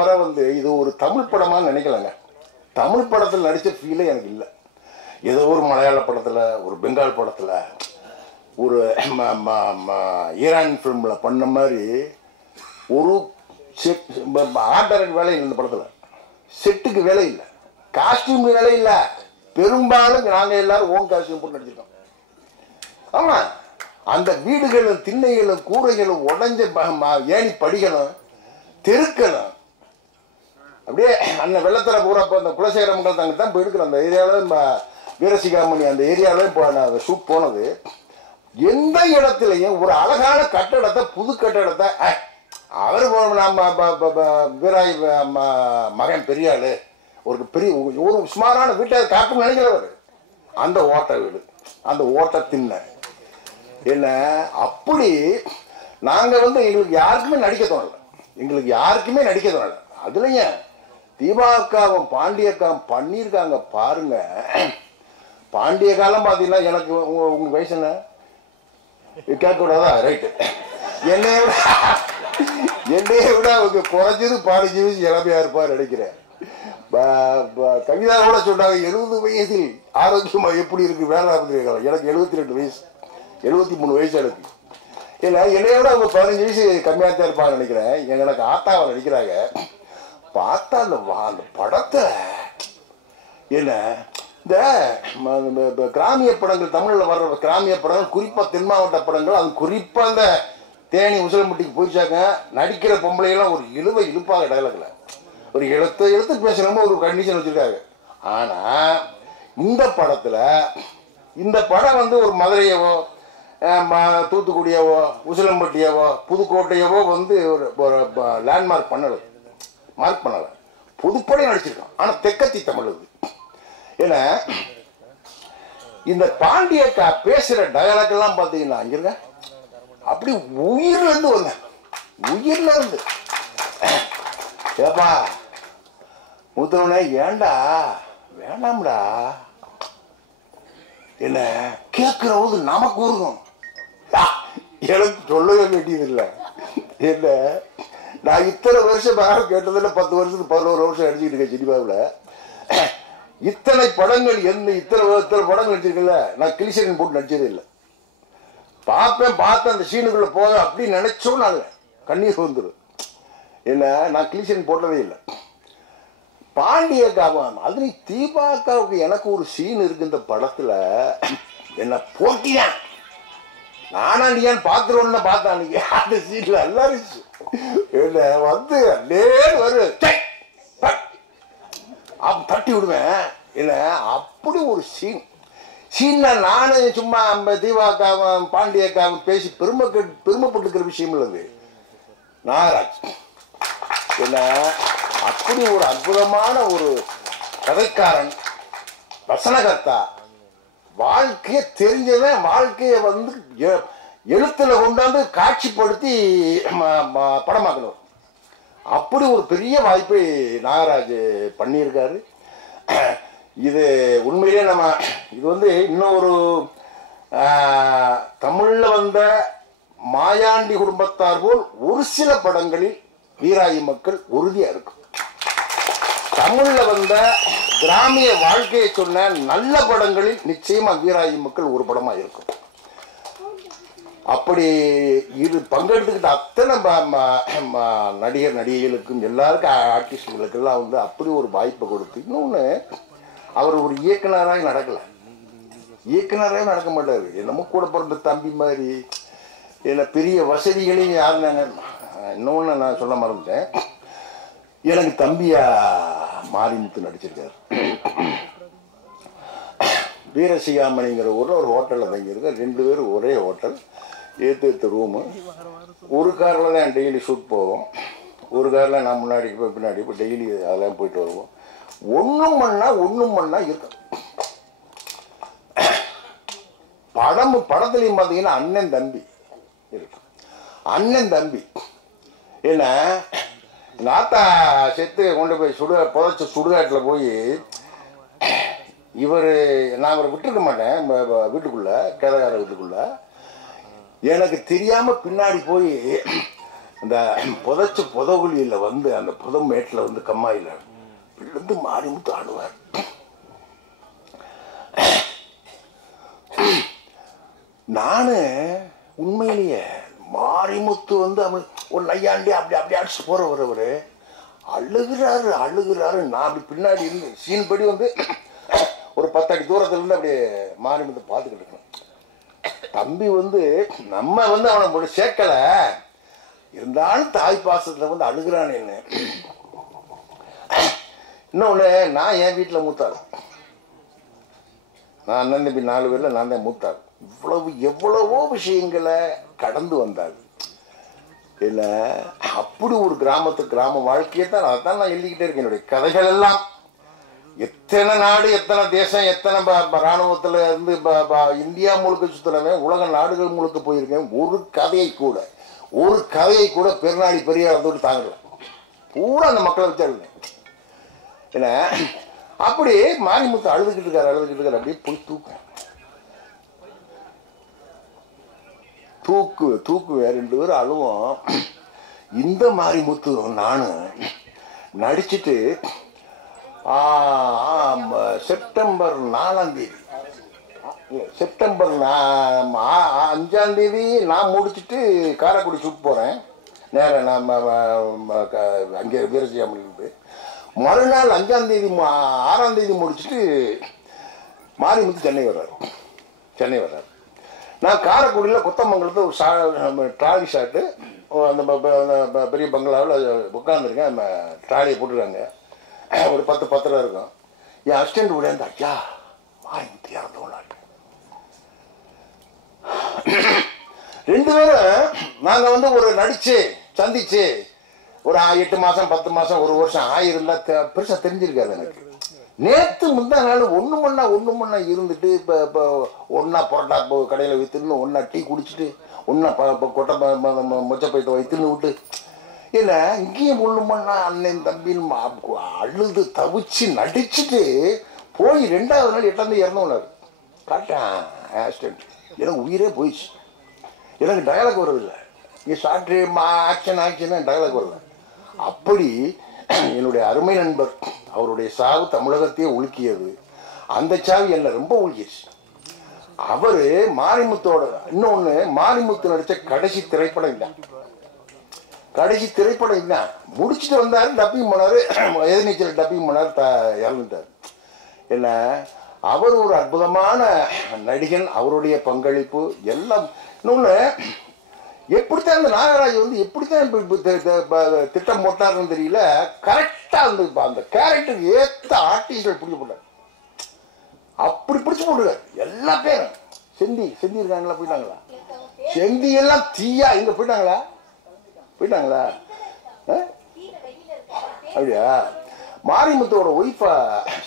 வர வந்து இது ஒரு தமிழ் படமாக நினைக்கலங்க. தமிழ் படத்தில் நடித்த ஃபீலே எனக்கு இல்லை. ஏதோ ஒரு மலையாள படத்தில், ஒரு பெங்கால் படத்தில், ஒரு ஈரான் ஃபிலிமில் பண்ண மாதிரி ஒரு ஆர்டருக்கு வேலை இல்லை. இந்த படத்தில் செட்டுக்கு வேலை இல்லை, காஸ்டியூம் வேலை இல்லை. பெரும்பாலும் நாங்கள் எல்லாரும் ஓன் காஸ்டியூம் போட்டு நடிச்சிருக்கோம். ஆமாம், அந்த வீடுகளும் திண்ணைகளும் கூரைகளும் உடஞ்ச ஏணி படிகளும் தெருக்களும் அப்படியே அந்த வெள்ளத்தில் பூரா அந்த குலசேகரமங்கலத்தை அங்கே தான் போயிருக்கிறோம். அந்த ஏரியாவில் வீரசிகாமணி அந்த ஏரியாவில் இப்போ நான் ஷூட் போனது. எந்த இடத்துலையும் ஒரு அழகான கட்டடத்தை, புது கட்டடத்தை அவர் வீராய் மகன் பெரியாள் ஒரு பெரிய ஒரு சுமாரான வீட்டை காட்டும் நினைக்கிறவர். அந்த ஓட்ட வீடு, அந்த ஓட்ட திண்ண என்ன அப்படி நாங்கள் வந்து எங்களுக்கு யாருக்குமே நடிக்க தோணலை. அதுலயும் தீபாக்காவும் பாண்டியக்காவும் பண்ணியிருக்காங்க பாருங்க. பாண்டிய காலம் பார்த்தீங்கன்னா எனக்கு உங்க வயசு என்ன கேட்கக்கூடாதா? ரைட்டு. என்னைய விட அவங்க குறைஞ்சது 15 வயசு இளமையா இருப்பார் நினைக்கிறேன். கவிதா கூட சொன்னாங்க 70 வயசில் ஆரோக்கியமா எப்படி இருக்கு வேலை இருக்காங்க. எனக்கு 72 வயசு, 73 வயசு எனக்கு. இல்லை, என்னைய விட அவங்க 15 வயசு கம்மியாக தான் இருப்பாங்க நினைக்கிறேன். எனக்கு ஆத்தாவை நடிக்கிறாங்க. பார்த்தா அந்த படத்தை என்ன இந்த கிராமிய படங்கள், தமிழில் வர்ற கிராமிய படங்கள், குறிப்பாக தென் மாவட்ட படங்கள், அது குறிப்பாக அந்த தேனி உசிலம்பட்டிக்கு போயிச்சாங்க. நடிக்கிற பொம்பளையெல்லாம் ஒரு இழுப்பாக டயலாக்ல ஒரு எழுத்து பேசணுமோ ஒரு கண்டிஷன் வச்சுருக்காங்க. ஆனால் இந்த படத்தில் இந்த படம் வந்து ஒரு மதுரையவோ தூத்துக்குடியவோ உசிலம்பட்டியவோ புதுக்கோட்டையவோ வந்து ஒரு லேண்ட்மார்க் மார்க் பண்ணலை. புதுப்படை நடிச்சிருக்கான். ஆனால் தெக்கத்தி தமிழ் அது. ஏன்னா இந்த பாண்டியக்கா பேசுகிற டயலாக் எல்லாம் பார்த்தீங்கன்னா இங்கிருங்க அப்படி உயிர்லேருந்து வருங்க, உயிர்லேருந்து. ஏப்பா மூத்தவனே ஏண்டா வேண்டாம்டா என்ன கேட்குறவது நமக்கு உருகும். எனக்கு சொல்லவே வேண்டியதில்லை. என்ன நான் இத்தனை வருஷம் கேட்டதில்லை, 10 வருஷத்துக்கு 11 வருஷம் நடிச்சுக்கிட்டு இருக்கேன் சினிமாவில். இத்தனை படங்கள் இத்தனை படங்கள் நடிச்சிருக்கல, நான் கிளிசரின் போட்டு நடிச்சதே இல்லை. பார்த்தேன் அந்த சீனுக்குள்ள போக அப்படி நினைச்சோம், நான் கண்ணீர் வந்துடும். என்ன நான் கிளிசரின் போட்டதே இல்லை. பாண்டியக்காவும் அதுல தீபாக்காவுக்கு எனக்கு ஒரு சீன் இருக்கு இந்த படத்துல. என்ன போட்டியான் நானாண்டியான்னு பார்த்துருவோன்னு பார்த்தேன் அன்னைக்கு. அந்த சீன்ல எல்லாரும் என்ன வந்து தட்டி விடுவேன். என்ன அப்படி ஒரு சீன்ல நானும் சும்மா தீபாக்காவும் பாண்டியக்காவும் பேசி பெருமைப்பட்டுக்கிற விஷயம் இல்லது. நாகராஜ். என்ன அப்படி ஒரு அற்புதமான ஒரு கதைக்காரன், வசனகர்த்தா, வாழ்க்கையை தெரிஞ்சவன், வாழ்க்கையை வந்து எழுத்துல கொண்டாந்து காட்சிப்படுத்தி படமாக்கணும். அப்படி ஒரு பெரிய வாய்ப்பை நாகராஜ் பண்ணியிருக்காரு. இது உண்மையிலே இது வந்து இன்னொரு தமிழில் வந்த மாயாண்டி குடும்பத்தார் போல் ஒரு சில படங்களில் வீராயி மக்கள் உறுதியாக இருக்கும். தமிழில் வந்த கிராமிய வாழ்க்கையை சொன்ன நல்ல படங்களில் நிச்சயமாக வீராயி மக்கள் ஒரு படமாக இருக்கும். அப்படி இது பங்கெடுத்துக்கிட்ட அத்தனை நடிகர் நடிகைகளுக்கும் எல்லாருக்கும் ஆர்டிஸ்டுகளுக்கெல்லாம் வந்து அப்படி ஒரு வாய்ப்பை கொடுத்து, இன்னொன்று அவர் ஒரு இயக்குனராக நடக்கலை, இயக்குனராக நடக்க மாட்டார். என்னமோ கூட பிறந்த தம்பி மாதிரி, என்ன பெரிய வசதிகளையும் யாருன்னு இன்னொன்று நான் சொல்ல மறந்துட்டேன். எனக்கு தம்பியா மாரிமுத்து நடிச்சிருக்காரு. வீரசிகாமணிங்கிற ஊரில் ஒரு ஹோட்டலில் தங்கியிருக்கார். 2 பேரும் ஒரே ஹோட்டல், ஏற்று ரூமு. ஒரு காரில் தான் டெய்லி ஷூட் போவோம், ஒரு காரில் நான் முன்னாடி போய் பின்னாடி இப்போ டெய்லி அதெல்லாம் போயிட்டு வருவோம். ஒன்றும் பண்ணா இருக்கும். படத்துலையும் பார்த்தீங்கன்னா அண்ணன் தம்பி இருக்கும். அண்ணன் தம்பி என்ன, எங்கள் ஆத்தா செத்து கொண்டு போய் புதைச்ச சுடுகாட்டில் போய் நான் அவரை விட்டுருக்க மாட்டேன் வீட்டுக்குள்ள, கேதகார வீட்டுக்குள்ள. எனக்கு தெரியாமல் பின்னாடி போய் இந்த புதைச்ச புதகுழியில் வந்து அந்த புதமேட்டில் வந்து கம்மாயில் விழுந்து மாரிமுத்து ஆடுவார். நானு உண்மையிலேயே மாரிமுத்து வந்து ஒரு நையாண்டி அப்படி அடிச்சு போறவர் அழுகிறாரு. நான் அப்படி பின்னாடி இருந்து சீன் படி வந்து ஒரு 10 அடி தூரத்துல இருந்து அப்படியே மாரிமுத்து பார்த்துக்கிட்டு இருக்கணும். தம்பி வந்து நம்ம வந்து அவனை சேர்க்கல, இருந்தாலும் தாய் பாசத்துல வந்து அழுகிறானேன்னு. இன்னொன்று, நான் என் வீட்டில் மூத்தாள், நான் அண்ணன் தம்பி 4 பேரில் நான் தான் மூத்தாள். எவ்வளவோ விஷயங்களை கடந்து வந்தாள். இல்லை அப்படி ஒரு கிராம வாழ்க்கையை தான் அதான் நான் எழுதிக்கிட்டே இருக்கேன். என்னுடைய கதைகள் எல்லாம் எத்தனை நாடு, எத்தனை தேசம், எத்தனை இராணுவத்தில் இருந்து இந்தியா முழுக்க சுற்றுறவன், உலக நாடுகள் முழுக்க போயிருக்கேன். ஒரு கதையை கூட பெருநாடி பெரியார் வந்துட்டு தாங்கல, பூரா அந்த மக்களை வச்சு அழுது. என்ன அப்படி மாரிமுத்து அழுதுகிட்டு இருக்காரு. அப்படியே போய் தூக்குவேன். 2 பேரும் அழுவோம். இந்த மாரிமுத்து நானும் நடிச்சுட்டு செப்டம்பர் 4ஆம் தேதி, செப்டம்பர் 5ஆம் தேதி நான் முடிச்சுட்டு காரைக்குடி ஷூட் போகிறேன். நேரம் நான் அங்கே வீரசிகாமணிக்கு மறுநாள் 5ஆம் தேதி 6ஆம் தேதி முடிச்சுட்டு மாரிமுத்து சென்னை வர்றாரு. நான் காரைக்குடியில் கொத்தமங்கலத்தில் ஒரு ட்ராலி ஷாட்டு, அந்த பெரிய பங்களாவில் உட்காந்துருக்கேன். ட்ராலியை போட்டுருக்காங்க, ஒரு 10 இருக்கும். என் அசிஸ்டண்ட் கூட இருந்தா, ஐயா மாரிமுத்து இறந்தவனாட்டு. 2 பேரும் நாங்கள் வந்து ஒரு நடிச்சு சந்திச்சு ஒரு 8 மாதம் 10 மாதம் 1 வருஷம் ஆயிருந்தா பெருசாக தெரிஞ்சிருக்காது எனக்கு. நேற்று முந்தா நாள் ஒன்று மண்ணா இருந்துட்டு இப்போ ஒன்றா பரோட்டா கடையில் வைத்துன்னு, ஒன்றா டீ குடிச்சிட்டு, ஒன்றா கொட்டை மொச்சப்பையத்தை வைத்துன்னு விட்டு, இல்லை இங்கேயும் ஒன்று மண்ணா அண்ணன் தம்பின்னு அழுது தவிச்சு நடிச்சுட்டு போய் 2ஆவது நாள் 8ஆம் தேதி இறந்தவனார். காட்டான் ஆக்சிடென்ட். எனக்கு உயிரே போயிடுச்சு. எனக்கு டயலாக் வரதில்லை. இங்கே ஷார்ட்ரு ஆக்ஷன் டயலாக் வரல. அப்படி என்னுடைய அருமை நண்பர், அவருடைய சாவு தமிழகத்தையே உலுக்கியது. அந்த சாவு என்னை ரொம்ப உலுக்கிடுச்சு. அவர் மாரிமுத்தோட இன்னொன்று, மாரிமுத்து நடித்த கடைசி திரைப்படம் இதுதான். முடிச்சுட்டு வந்தார், டப்பிங் பண்ணார், எதிர்நீச்சல் டப்பிங் பண்ணார், இறந்துட்டார். என்ன அவர் ஒரு அற்புதமான நடிகன். அவருடைய பங்களிப்பு எல்லாம். இன்னொன்று, எப்படித்தான் அந்த நாகராஜ் வந்து எப்படித்தான் திட்டம் போட்டாருன்னு தெரியல, கரெக்டாக அந்த கேரக்டருக்கு ஏற்ற ஆர்டிஸ்டை பிடிச்சி போட்டார். அப்படி பிடிச்சி போட்டுருக்காரு. எல்லா பேரும் செந்தி இருக்காங்களா, போயிட்டாங்களா? செந்தி எல்லாம் தீயா இங்கே போயிட்டாங்களா? போயிட்டாங்களா? அப்படியா? மாரிமுத்தோட ஒய்ஃபா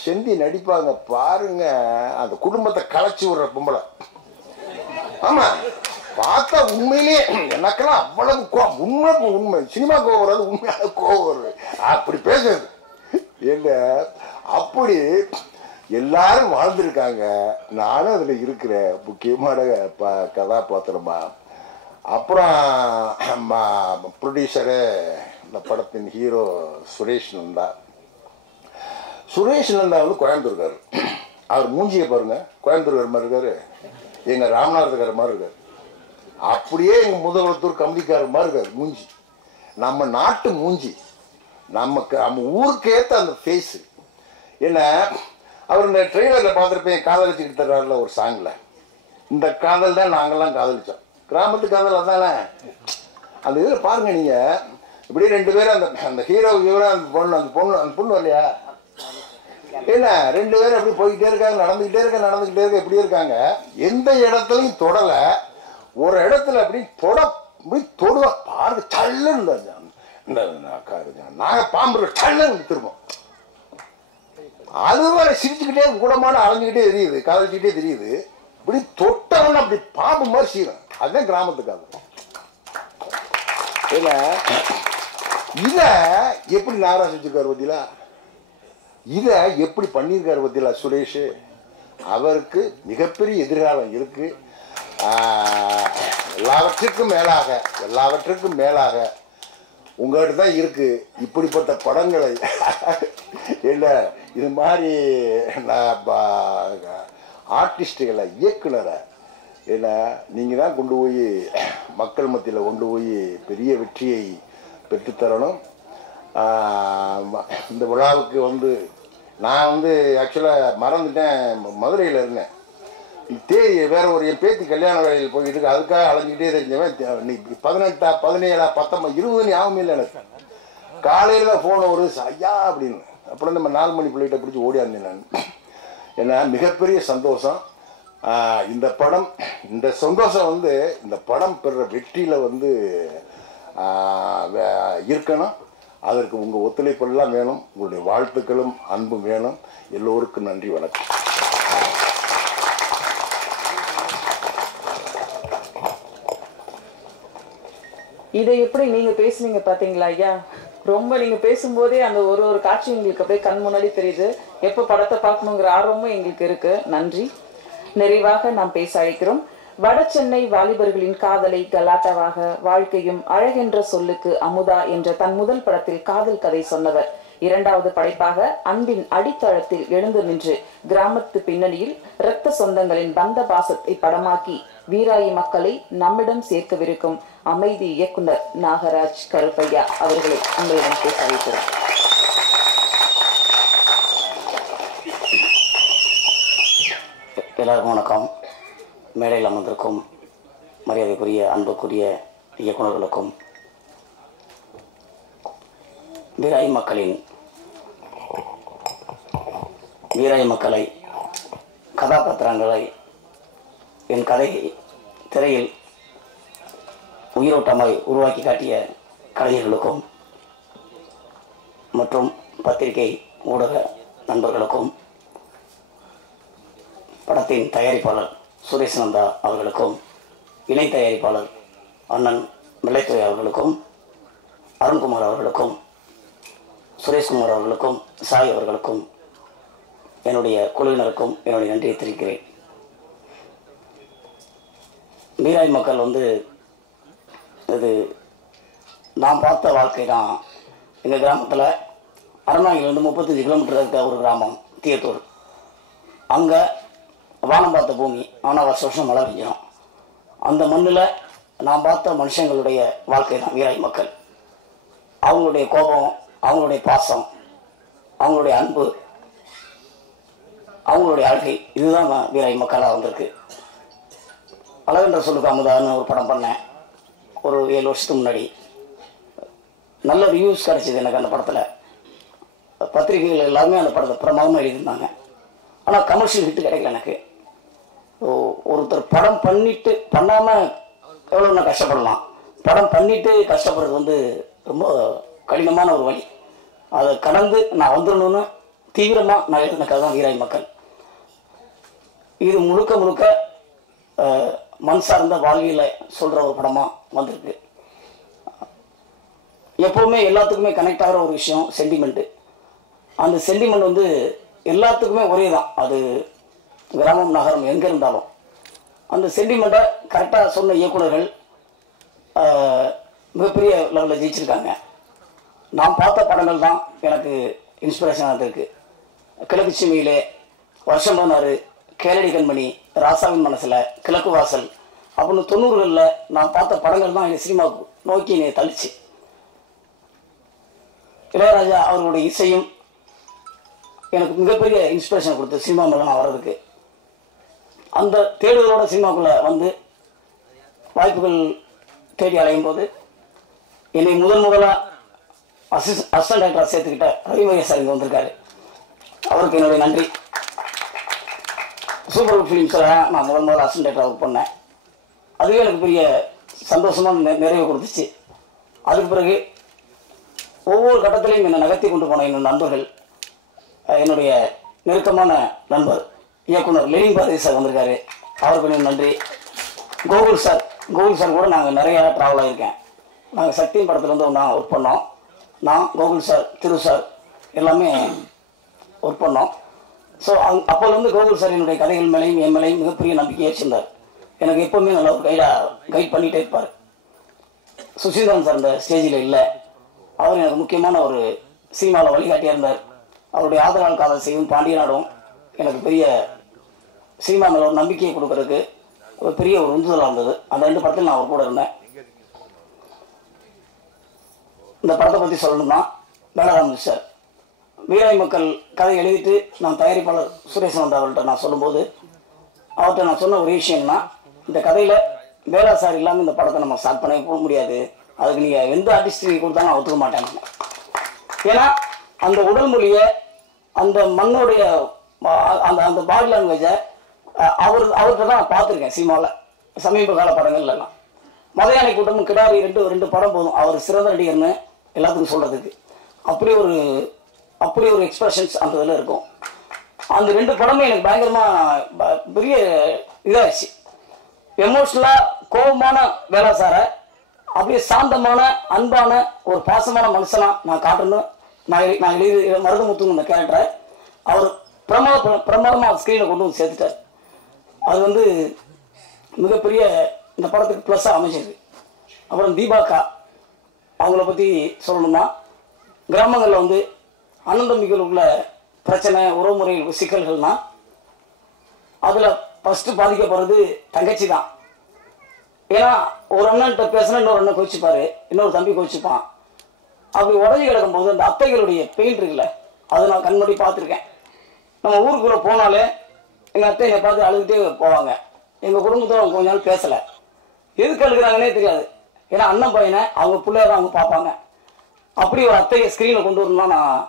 செந்தி நடிப்பாங்க பாருங்க, அந்த குடும்பத்தை கலைச்சி விடுற பொம்பளை. ஆமா, பார்த்தா உண்மையிலேயே எனக்கெல்லாம் அவ்வளவு கோவம். உண்மை சினிமா கோவம் வராது, உண்மையாக கோவம் வருது. அப்படி பேசுறது எங்க, அப்படி எல்லாரும் வாழ்ந்துருக்காங்க. நானும் அதுல இருக்கிற முக்கியமான கதாபாத்திரமா. அப்புறம் ப்ரொடியூசரு, இந்த படத்தின் ஹீரோ சுரேஷ் நந்தா. சுரேஷ் நந்தா வந்து கோயம்புத்தூர்காரு. அவர் மூஞ்சியை பாருங்க, கோயம்புத்தூர்கார் மாதிரி இருக்காரு, எங்க ராமநாதக்கார மாதிரி இருக்காரு. அப்படியே எங்க முதல்வத்தூர் கம்பளிக்காரர் மாதிரி இருக்காரு மூஞ்சி. நம்ம நாட்டு மூஞ்சி, நம்ம ஊருக்கு ஏற்ற அந்த ஃபேஸ். என்ன, அவர் இந்த ட்ரெய்லரில் பார்த்துருப்பேன், காதலிச்சுக்கிட்டு தர்றாருல ஒரு சாங்கில். இந்த காதல் தான் நாங்கள்லாம் காதலிச்சோம், கிராமத்து காதல். அதானே அந்த இதில் பாருங்க நீங்கள், இப்படியே ரெண்டு பேரும் அந்த ஹீரோ அந்த பொண்ணு இல்லையா, என்ன ரெண்டு பேரும் அப்படி போய்கிட்டே இருக்காங்க, நடந்துக்கிட்டே இருக்க எப்படி இருக்காங்க. எந்த இடத்துலையும் தொடலை, ஒரு இடத்துல அப்படி தொடுவா பாருங்க, சல்லுன்னு நாங்கள் பாம்பு சல்லுன்னு திரும்பும். அது வரை சிரிச்சுக்கிட்டே கூடமான அலைஞ்சுக்கிட்டே தெரியுது, காதலிச்சுக்கிட்டே தெரியுது. இப்படி தொட்டவன அப்படி பாம்பு மாதிரி செய்யணும். அதுதான் கிராமத்துக்காக. ஏன்னா இத எப்படி நாராஜ் வச்சிருக்காரு பத்தியா, இத எப்படி பண்ணியிருக்காரு பத்தியா சுரேஷ். அவருக்கு மிகப்பெரிய எதிர்காலம் இருக்கு. எல்லாவற்றுக்கும் மேலாக உங்கள்கிட்ட தான் இருக்கு இப்படிப்பட்ட படங்களை. என்ன இது மாதிரி ஆர்டிஸ்டுகளை, இயக்குனரை என்ன நீங்கள் தான் கொண்டு போய் மக்கள் மத்தியில் கொண்டு போய் பெரிய வெற்றியை பெற்றுத்தரணும். இந்த விழாவுக்கு வந்து நான் வந்து ஆக்சுவலாக மறந்துட்டேன், மதுரையில் இருந்தேன். தேதி வேற ஒரு என் பேத்தி கல்யாண வேலையில் போயிட்டு இருக்கு, அதுக்காக அலைஞ்சிக்கிட்டே தெரிஞ்சவன். இன்னைக்கு 18, 17, 19, 20 ஞாபகம் இல்லை எனக்கு. காலையில் தான் ஃபோன் ஒரு ஐயா அப்படின்னு. அப்புறம் நம்ம 4 மணி பிள்ளைகிட்ட பிடிச்சி ஓடியாந்தேன் நான். ஏன்னா மிகப்பெரிய சந்தோஷம் இந்த படம். இந்த சந்தோஷம் வந்து இந்த படம் பெற வெற்றியில் வந்து இருக்கணும். அதற்கு உங்கள் ஒத்துழைப்பெல்லாம் வேணும், உங்களுடைய வாழ்த்துக்களும் அன்பும் வேணும். எல்லோருக்கும் நன்றி, வணக்கம். இதை எப்படி நீங்க பேசுனீங்க பாத்தீங்களா ஐயா? ரொம்ப நீங்க பேசும்போதே அந்த ஒரு காட்சி எங்களுக்கு அப்படியே கண் முன்னாடி தெரியுது. எப்ப படத்தை பார்க்கணுங்கிற ஆர்வமும் எங்களுக்கு இருக்கு. நன்றி. நிறைவாக நாம் பேச அழைக்கிறோம். வட சென்னை வாலிபர்களின் காதலை கலாட்டாவாக, வாழ்க்கையும் அழகென்ற சொல்லுக்கு அமுதா என்ற தன் முதல் படத்தில் காதல் கதை சொன்னவர். இரண்டாவது படைப்பாக அன்பின் அடித்தளத்தில் எழுந்து நின்று கிராமத்து பின்னணியில் இரத்த சொந்தங்களின் பந்த பாசத்தை படமாக்கி வீராயி மக்களை நம்மிடம் சேர்க்கவிருக்கும் அமைதி இயக்குனர் நாகராஜ் கருப்பையா அவர்களை உங்களிடம் பேச அழைக்கிறோம். எல்லாருக்கும் வணக்கம். மேடையில் அமர்ந்திருக்கும் மரியாதைக்குரிய அன்புக்குரிய இயக்குநர்களுக்கும், வீராயி மக்களை கதாபாத்திரங்களை என் கதையை திரையில் உயிரோட்டமாய் உருவாக்கி காட்டிய கலைஞர்களுக்கும் மற்றும் பத்திரிகை ஊடக நண்பர்களுக்கும், படத்தின் தயாரிப்பாளர் சுரேஷ் நந்தா அவர்களுக்கும், இணை தயாரிப்பாளர் அண்ணன் வெள்ளைத்துறை அவர்களுக்கும், அருண்குமார் அவர்களுக்கும், சுரேஷ்குமார் அவர்களுக்கும், சாய் அவர்களுக்கும், என்னுடைய குழுவினருக்கும் என்னுடைய நன்றியை தெரிவிக்கிறேன். வீராய் மக்கள் வந்து இது நான் பார்த்த வாழ்க்கை தான். எங்கள் கிராமத்தில் அருணாகிலேருந்து 35 கிலோமீட்டர் இருக்க ஒரு கிராமம் தீயத்தூர். அங்கே வானம் பார்த்த பூமி, ஆனால் வருஷம் மழை பெஞ்சிடும். அந்த மண்ணில் நான் பார்த்த மனுஷங்களுடைய வாழ்க்கை தான் வீராய் மக்கள். அவங்களுடைய கோபம், அவங்களுடைய பாசம், அவங்களுடைய அன்பு, அவங்களுடைய அழுகை, இதுதான் வீராய் மக்களாக வந்திருக்கு. அழகென்ற சொல்லுக்கு அமுதான்னு ஒரு படம் பண்ணேன் ஒரு 7 வருஷத்துக்கு முன்னாடி. நல்ல ரிவ்யூஸ் கிடச்சிது எனக்கு அந்த படத்தில். பத்திரிகைகள் எல்லாருமே அந்த படத்தை பிரமாதமாக எழுதியிருந்தாங்க. ஆனால் கமர்ஷியல் ஹிட்டு கிடைக்கல எனக்கு. ஒருத்தர் படம் பண்ணாமல் எவ்வளோ நான் கஷ்டப்படலாம், படம் பண்ணிட்டு கஷ்டப்படுறது வந்து ரொம்ப கடினமான ஒரு வழி. அதை கடந்து நான் வந்துடணும்னு தீவிரமாக நான் எழுதின கதை தான் வீராய் மக்கள். இது முழுக்க முழுக்க மண் சார்ந்த வாழ்வியலை சொல்கிற ஒரு படமாக வந்திருக்கு. எப்போவுமே எல்லாத்துக்குமே கனெக்ட் ஆகிற ஒரு விஷயம் சென்டிமெண்ட்டு. அந்த சென்டிமெண்ட் வந்து எல்லாத்துக்குமே ஒரே தான், அது கிராமம் நகரம் எங்கே இருந்தாலும். அந்த சென்டிமெண்ட்டை கரெக்டாக சொன்ன இயக்குநர்கள் மிகப்பெரிய லெவலில் ஜெயிச்சிருக்காங்க. நான் பார்த்த படங்கள் தான் எனக்கு இன்ஸ்பிரேஷனாக இருக்குது. கிழக்கு சீமையிலே, வருஷம் 16, கேளடி கண்மணி, ராசாவின் மனசில், கிழக்கு வாசல் அப்படின்னு 90களில் நான் பார்த்த படங்கள் தான் என் சினிமாவுக்கு நோக்கி என்னை தள்ளிச்சு. இளையராஜா அவர்களுடைய இசையும் எனக்கு மிகப்பெரிய இன்ஸ்பிரேஷன் கொடுத்து சினிமா மேலே நான் வர்றதுக்கு. அந்த தேடுதலோட சினிமாக்குள்ளே வந்து வாய்ப்புகள் தேடி அலையும் போது என்னை முதலாக அசிஸ்டன்ட் டைரக்டராக சேர்த்துக்கிட்ட ரவிமகேஷ் சார் இங்கே வந்திருக்காரு. அவருக்கு என்னுடைய நன்றி. சூப்பர் குட் ஃபிலிம்ஸில் நான் முதல்ல அசிஸ்டன்ட் டைரக்டராக ஒர்க் பண்ணேன். அதுவே எனக்கு பெரிய சந்தோஷமாக நிறைவு கொடுத்துச்சு. அதுக்கு பிறகு ஒவ்வொரு கட்டத்திலையும் என்னை நகர்த்தி கொண்டு போன என்னோட நண்பர்கள், என்னுடைய நெருக்கமான நண்பர் இயக்குனர் லெனின் பாரதி சார் வந்திருக்காரு. அவருக்கு எனக்கு நன்றி. கோகுல் சார் கூட நாங்கள் நிறையா ட்ராவல் ஆகியிருக்கேன். நாங்கள் சக்தியின் படத்தில் வந்து ஒன்றா ஒர்க் பண்ணோம். நான், கோகுல் சார், திரு சார் எல்லாமே ஒர்க் பண்ணோம். ஸோ அப்போலேருந்து கோகுல் சார் என்னுடைய கதைகள் மேலேயும் என் மேலேயும் மிகப்பெரிய நம்பிக்கையை வச்சிருந்தார். எனக்கு எப்போவுமே நல்ல ஒரு கைட் பண்ணிகிட்டே இருப்பார். சுசீந்திரன் சார் அந்த ஸ்டேஜில் இல்லை, அவர் எனக்கு முக்கியமான ஒரு சினிமாவில் வழிகாட்டியாக இருந்தார். அவருடைய ஆதரவால் காதல் செய்யும், பாண்டியநாடும் எனக்கு பெரிய சினிமா மேலே ஒரு நம்பிக்கையை கொடுக்கறதுக்கு ஒரு பெரிய ஒரு உந்துதலாக இருந்தது. அந்த 2 படத்தில் நான் அவர் கூட இருந்தேன். இந்த படத்தை பற்றி சொல்லணும்னா, வேளாராமன் சார் வீராய் மக்கள் கதை எழுதிட்டு நான் தயாரிப்பாளர் சுரேஷன் அவர்கிட்ட நான் சொல்லும்போது அவர்கிட்ட நான் சொன்ன ஒரு விஷயம்னா, இந்த கதையில் வேளா சார் இல்லாமல் இந்த படத்தை நம்ம ஸ்டார்ட் பண்ண போக முடியாது, அதுக்கு நீங்கள் எந்த ஆர்டிஸ்ட் கொடுத்தாலும் நான் ஒத்துக்க மாட்டேன். ஏன்னா அந்த உடல் மொழியை, அந்த மண்ணுடைய அந்த அந்த பாடி லாங்குவேஜை அவர்கிட்ட தான் நான் பார்த்துருக்கேன் சினிமாவில் சமீப கால படங்கள்லாம். மதையானை கூட்டமும் கிடாரி ரெண்டு படம் போதும் அவர் சிறந்த நடிகர்னு எல்லாத்துக்கும் சொல்கிறதுக்கு. அப்படி ஒரு எக்ஸ்பிரஷன்ஸ் அந்த இதில் இருக்கும். அந்த 2 படமும் எனக்கு பயங்கரமாக பெரிய இதாகிடுச்சு. எமோஷ்னலாக கோபமான வேளா சாரை அப்படியே சாந்தமான, அன்பான, ஒரு பாசமான மனுஷனாக நான் காட்டணும். நான் எழுதி மருதமுத்துங்க இந்த கேரக்டரை அவர் பிரமாதமாக ஸ்க்ரீனில் கொண்டு வந்து சேர்த்துட்டார். அது வந்து மிகப்பெரிய இந்த படத்துக்கு ப்ளஸ்ஸாக அமைச்சிருக்கு. அப்புறம் தீபாக்கா அவங்கள பற்றி சொல்லணும்னா, கிராமங்களில் வந்து அண்ணன் தம்பிகளுக்குள்ள பிரச்சனை, உறவுமுறை சிக்கல்கள்னா அதில் ஃபஸ்ட்டு பாதிக்கப்படுறது தங்கச்சி தான். ஏன்னா ஒரு அண்ணன்கிட்ட பேசினா இன்னொரு அண்ணன் கோச்சிப்பார், இன்னொரு தம்பி கோச்சிப்பான். அப்படி உடஞ்சி கிடக்கும்போது அந்த அத்தைகளுடைய பெயின் இருக்குல்ல, அதை நான் கண்மூடி பார்த்துருக்கேன். நம்ம ஊருக்குள்ளே போனாலே எங்கள் அத்தை என்னை பார்த்து அழுதுகிட்டே போவாங்க. எங்கள் குடும்பத்தில் அவங்க கொஞ்ச நாள் பேசலை, எதுக்கு அழுகிறாங்கன்னே தெரியாது. ஏன்னா அண்ணன் பையனை அவங்க பிள்ளைய அவங்க பார்ப்பாங்க. அப்படி ஒரு அத்தையை ஸ்க்ரீனில் கொண்டு வரணும்னா நான்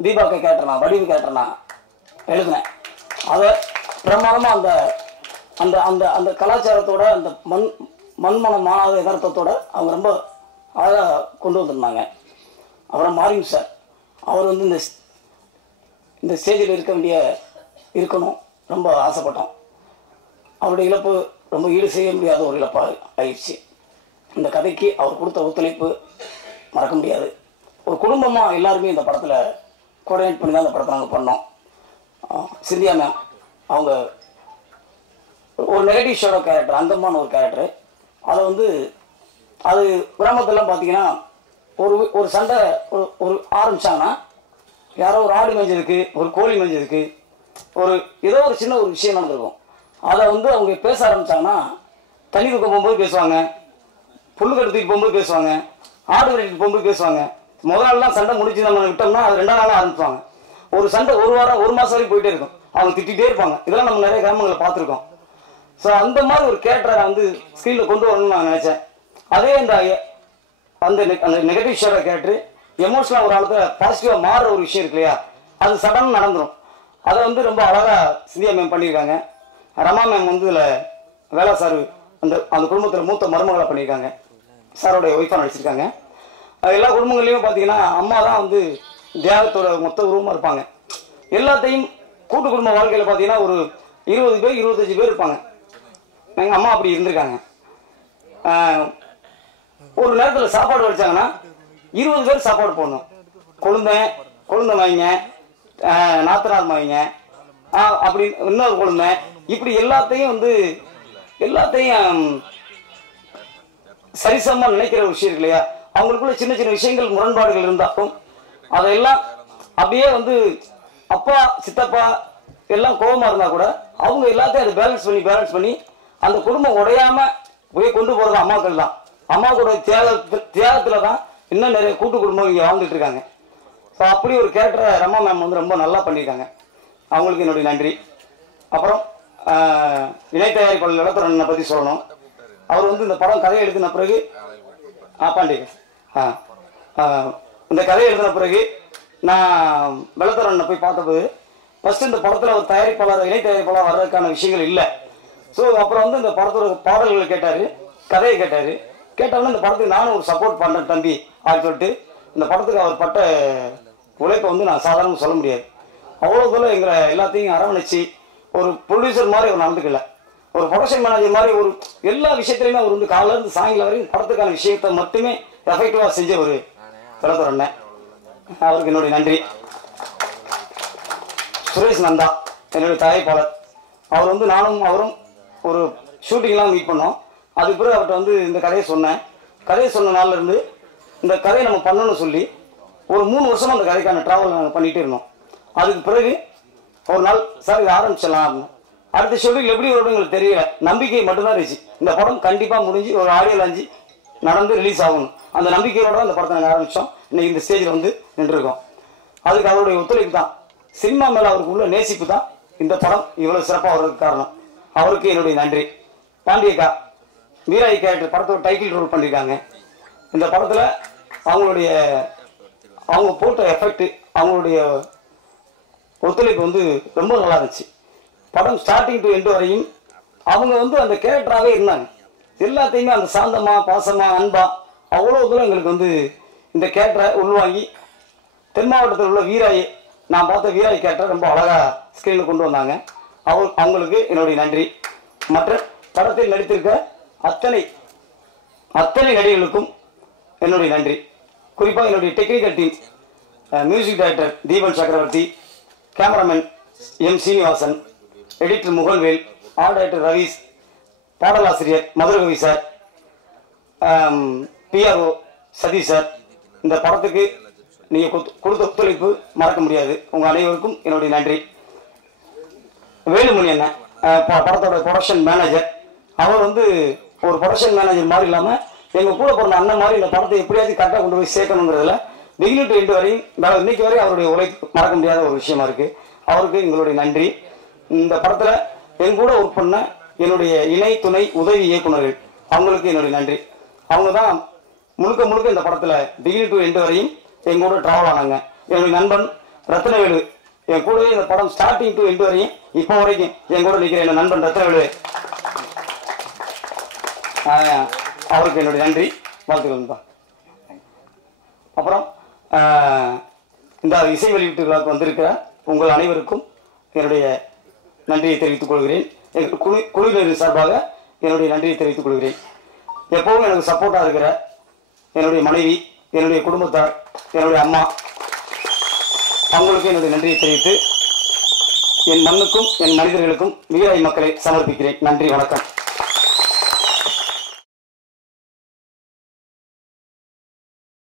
தீபாக்கை கேட்டேன், வடிவு கேட்டேன், நான் எழுதினேன். அதை பிரமாதமாக அந்த அந்த அந்த அந்த கலாச்சாரத்தோட, அந்த மண்மனம் மாறாத யதார்த்தத்தோட அவங்க ரொம்ப அழகாக கொண்டு வந்திருந்தாங்க. அப்புறம் மாரியம் சார், அவர் வந்து இந்த ஸ்டேஜில் இருக்கணும் ரொம்ப ஆசைப்பட்டோம். அவருடைய இழப்பு ரொம்ப ஈடு செய்ய முடியாத ஒரு இழப்பாக ஆயிடுச்சு. இந்த கதைக்கு அவர் கொடுத்த ஒத்துழைப்பு மறக்க முடியாது. ஒரு குடும்பமாக எல்லாருமே இந்த படத்தில் கோஆர்டினேட் பண்ணி தான் இந்த படத்தை நாங்கள் பண்ணோம். சிந்தியா மேம் அவங்க ஒரு நெகட்டிவ் ஷேடோ கேரக்டர், அங்கமான ஒரு கேரக்டரு. அதை வந்து அது கிராமத்திலாம் பார்த்தீங்கன்னா ஒரு சண்டை ஒரு ஆரம்பித்தாங்கன்னா, யாரோ ஒரு ஆடு மேய்ஞ்சிருக்கு, ஒரு கோழி மேய்ஞ்சிருக்கு, ஏதோ ஒரு சின்ன ஒரு விஷயம் நடந்திருக்கும். அதை வந்து அவங்க பேச ஆரம்பித்தாங்கன்னா, தண்ணி தூக்க போகும்போது பேசுவாங்க, புல்லு கட்டுக்கு போகும்போது பேசுவாங்க, ஆடு வெட்டிட்டு போகும்போது பேசுவாங்க. முதல் நாள்லாம் சண்டை முடிச்சு நம்ம விட்டோம்னா அது 2ஆம் நாளாக ஆரம்பிப்பாங்க. ஒரு சண்டை 1 வாரம் 1 மாதம் வரைக்கும் போயிட்டே இருக்கும். அவங்க திட்டிகிட்டே இருப்பாங்க. இதெல்லாம் நம்ம நிறைய கிராமங்களில் பார்த்துருக்கோம். ஸோ அந்த மாதிரி ஒரு கேரக்டரை நான் வந்து ஸ்க்ரீனில் கொண்டு வரணும்னு நான் நினச்சேன். அதே அந்த நெகட்டிவ் ஷேடோ கேரக்டர் எமோஷனலாக ஒரு ஆளுக்கு பாசிட்டிவாக மாறுற ஒரு விஷயம் இருக்கு இல்லையா, அது சடனாக நடந்துடும். அதை வந்து ரொம்ப அழகாக சிந்தியா மேம் பண்ணியிருக்காங்க. ரமா மேம் வந்து இதில் வேளா சார் அந்த குடும்பத்தில் மூத்த மருமகளை பண்ணியிருக்காங்க. சாரோடைய ஒய்ஃபாக நடிச்சிருக்காங்க. எல்லா குடும்பங்கள்லையும் பார்த்தீங்கன்னா அம்மா தான் வந்து தியாகத்தோட மொத்த உருவமாக இருப்பாங்க. எல்லாத்தையும் கூட்டு குடும்ப வாழ்க்கையில் பார்த்தீங்கன்னா ஒரு 20 பேர் 25 பேர் இருப்பாங்க. எங்கள் அம்மா அப்படி இருந்திருக்காங்க. ஒரு நேரத்தில் சாப்பாடு வச்சாங்கன்னா 20 பேர் சாப்பாடு போடணும். கொழுந்தை வாங்க, நாத்தனார் வாங்க, அப்படி இன்னொரு கொழுந்தை, இப்படி எல்லாத்தையும் சரிசமா நினைக்கிற ஒரு விஷயம் இருக்கு இல்லையா. அவங்களுக்குள்ள சின்ன சின்ன விஷயங்கள் முரண்பாடுகள் இருந்தாலும் அதெல்லாம் அப்படியே வந்து அப்பா சித்தப்பா எல்லாம் கோபமா இருந்தா கூட அவங்க எல்லாத்தையும் அதை பேலன்ஸ் பண்ணி அந்த குடும்பம் உடையாம போய் கொண்டு போறது அம்மாக்கள் தான். அம்மாவோட தியாகத்துல தான் இன்னும் நிறைய கூட்டு குடும்பம் இங்கே வாழ்ந்துட்டு இருக்காங்க. ஸோ அப்படி ஒரு கேரக்டரை ரமா மேம் வந்து ரொம்ப நல்லா பண்ணியிருக்காங்க. அவங்களுக்கு என்னுடைய நன்றி. அப்புறம் இணை தயாரிப்பாளர் நிலத்துறனை பற்றி சொல்லணும். அவர் வந்து இந்த படம் கதையை எழுதின பிறகு இந்த கதையை எழுதின பிறகு நான் வெள்ளத்தரனை போய் பார்த்தபோது ஃபர்ஸ்ட் இந்த படத்தில் ஒரு தயாரிப்பாளர் இணை தயாரிப்பாளர் வர்றதுக்கான விஷயங்கள் இல்லை. ஸோ அப்புறம் வந்து இந்த படத்தோட பாடல்களை கேட்டார், கதையை கேட்டவொன்னே இந்த படத்துக்கு நானும் ஒரு சப்போர்ட் பண்ணுறேன் தம்பி அப்படின்னு சொல்லிட்டு இந்த படத்துக்கு அவர் பட்ட உழைப்பை வந்து நான் சாதாரணமாக சொல்ல முடியாது. அவ்வளோ தூரம் எங்களை எல்லாத்தையும் அரவணைச்சு ஒரு ப்ரொடியூசர் மாதிரி அவர் நடந்துக்கல, ஒரு ப்ரொடக்ஷன் மேனேஜர் மாதிரி ஒரு எல்லா விஷயத்துலையுமே அவர் வந்து காலையிலேருந்து சாயங்காலம் வரையும் படத்துக்கான விஷயத்தை மட்டுமே எஃபெக்டிவாக செஞ்ச ஒரு வெள்ளத்தூர் அண்ணன். அவருக்கு என்னுடைய நன்றி. சுரேஷ் நந்தா என்னுடைய தயாரிப்பாளர். அவர் வந்து நானும் அவரும் ஒரு ஷூட்டிங்லாம் மீட் பண்ணோம். அதுக்கு பிறகு அவர்கிட்ட வந்து இந்த கதையை சொன்ன நாள்ல இருந்து இந்த கதையை நம்ம பண்ணணும்னு சொல்லி ஒரு 3 வருஷமா அந்த கதைக்கான டிராவல் நாங்கள் பண்ணிகிட்டே இருந்தோம். அதுக்கு பிறகு ஒரு நாள் சார் இதை ஆரம்பிச்சிடலாம். அடுத்த ஷெட்யூல் எப்படி வரும்னு எங்களுக்கு தெரியல, நம்பிக்கை மட்டும்தான் இருந்துச்சு. இந்த படம் கண்டிப்பாக முடிஞ்சு ஒரு ஆடியோ லான்ச் நடந்து ரிலீஸ் ஆகணும், அந்த நம்பிக்கையோட அந்த படத்தை நாங்கள் ஆரம்பித்தோம். இன்னைக்கு இந்த ஸ்டேஜில் வந்து நின்றுருக்கோம். அதுக்கு அவருடைய ஒத்துழைப்பு தான், சினிமா மேலே அவருக்கு உள்ள நேசிப்பு தான் இந்த படம் இவ்வளோ சிறப்பாக வர்றதுக்கு காரணம். அவருக்கு என்னுடைய நன்றி. பாண்டியக்கா வீராய் கேரக்டர் படத்தோட டைட்டில் ரோல் பண்ணியிருக்காங்க. இந்த படத்தில் அவங்க போட்ட எஃபெக்ட், அவங்களுடைய ஒத்துழைப்பு வந்து ரொம்ப நல்லா இருந்துச்சு. படம் ஸ்டார்டிங் டு எண்டு வரையும் அவங்க வந்து அந்த கேரக்டராகவே இருந்தாங்க. எல்லாத்தையுமே அந்த சாந்தமா பாசமா அன்பா அவ்வளோ தூரம் எங்களுக்கு வந்து இந்த கேரக்டரை உள்வாங்கி தென் மாவட்டத்தில் உள்ள வீராய், நான் பார்த்த வீராய் கேரக்டர் ரொம்ப அழகா ஸ்கிரீனில் கொண்டு வந்தாங்க. அவங்களுக்கு என்னுடைய நன்றி. மற்ற படத்தில் நடித்திருக்க அத்தனை நடிகர்களுக்கும் என்னுடைய நன்றி. குறிப்பாக என்னுடைய technical team, music director Deepan Chakravarthy, cameraman M Srinivasan, editor Muganvel, art director Raveesh, பாடலாசிரியர் Madhurakavi sir, PRO Sathish sir. இந்த படத்துக்கு நீங்கள் கொடுத்த ஒத்துழைப்பு மறக்க முடியாது. உங்கள் அனைவருக்கும் என்னுடைய நன்றி. வேலுமணி அண்ணன் படத்தோட ப்ரொடக்ஷன் மேனேஜர். அவர் வந்து ஒரு ப்ரொடக்ஷன் மேனேஜர் மாதிரி இல்லாமல் எங்கள் கூட பிறந்த அண்ணன் மாதிரி இந்த படத்தை எப்படியாவது கரெக்டாக கொண்டு போய் சேர்க்கணுங்கிறதுல பிகினிங் டு எண்டு வரையும் இன்னைக்கு வரையும் அவருடைய உழைப்பு மறக்க முடியாத ஒரு விஷயமா இருக்கு. அவருக்கு எங்களுடைய நன்றி. இந்த படத்தில் என் கூட ஒர்க் பண்ண என்னுடைய இணை துணை உதவி இயக்குநர்கள், அவங்களுக்கு என்னுடைய நன்றி. அவங்க தான் முழுக்க இந்த படத்தில் பிகினிங் டு எண்டு வரையும் என் கூட டிராவல் ஆனாங்க. என்னுடைய நண்பன் ரத்னவேலு என் கூடவே இந்த படம் ஸ்டார்டிங் டு எண்டு வரையும் இப்போ வரைக்கும் என் கூட நிற்கிற என் நண்பன் ரத்னவேலு, அவருக்கு என்னுடைய நன்றி, வாழ்த்துக்கள் தான். அப்புறம் இந்த இசை வெளியீட்டு விழாவுக்கு வந்திருக்கிற உங்கள் அனைவருக்கும் என்னுடைய நன்றியை தெரிவித்துக் கொள்கிறேன். எங்கள் குழுவினர் சார்பாக என்னுடைய நன்றியை தெரிவித்துக் கொள்கிறேன். எப்பவும் எனக்கு சப்போர்ட்டாக இருக்கிற என்னுடைய மனைவி, என்னுடைய குடும்பத்தார், என்னுடைய அம்மா, அவங்களுக்கு என்னுடைய நன்றியை தெரிவித்து என் மண்ணுக்கும் என் மனிதர்களுக்கும் வீராய் மக்களை சமர்ப்பிக்கிறேன். நன்றி, வணக்கம்.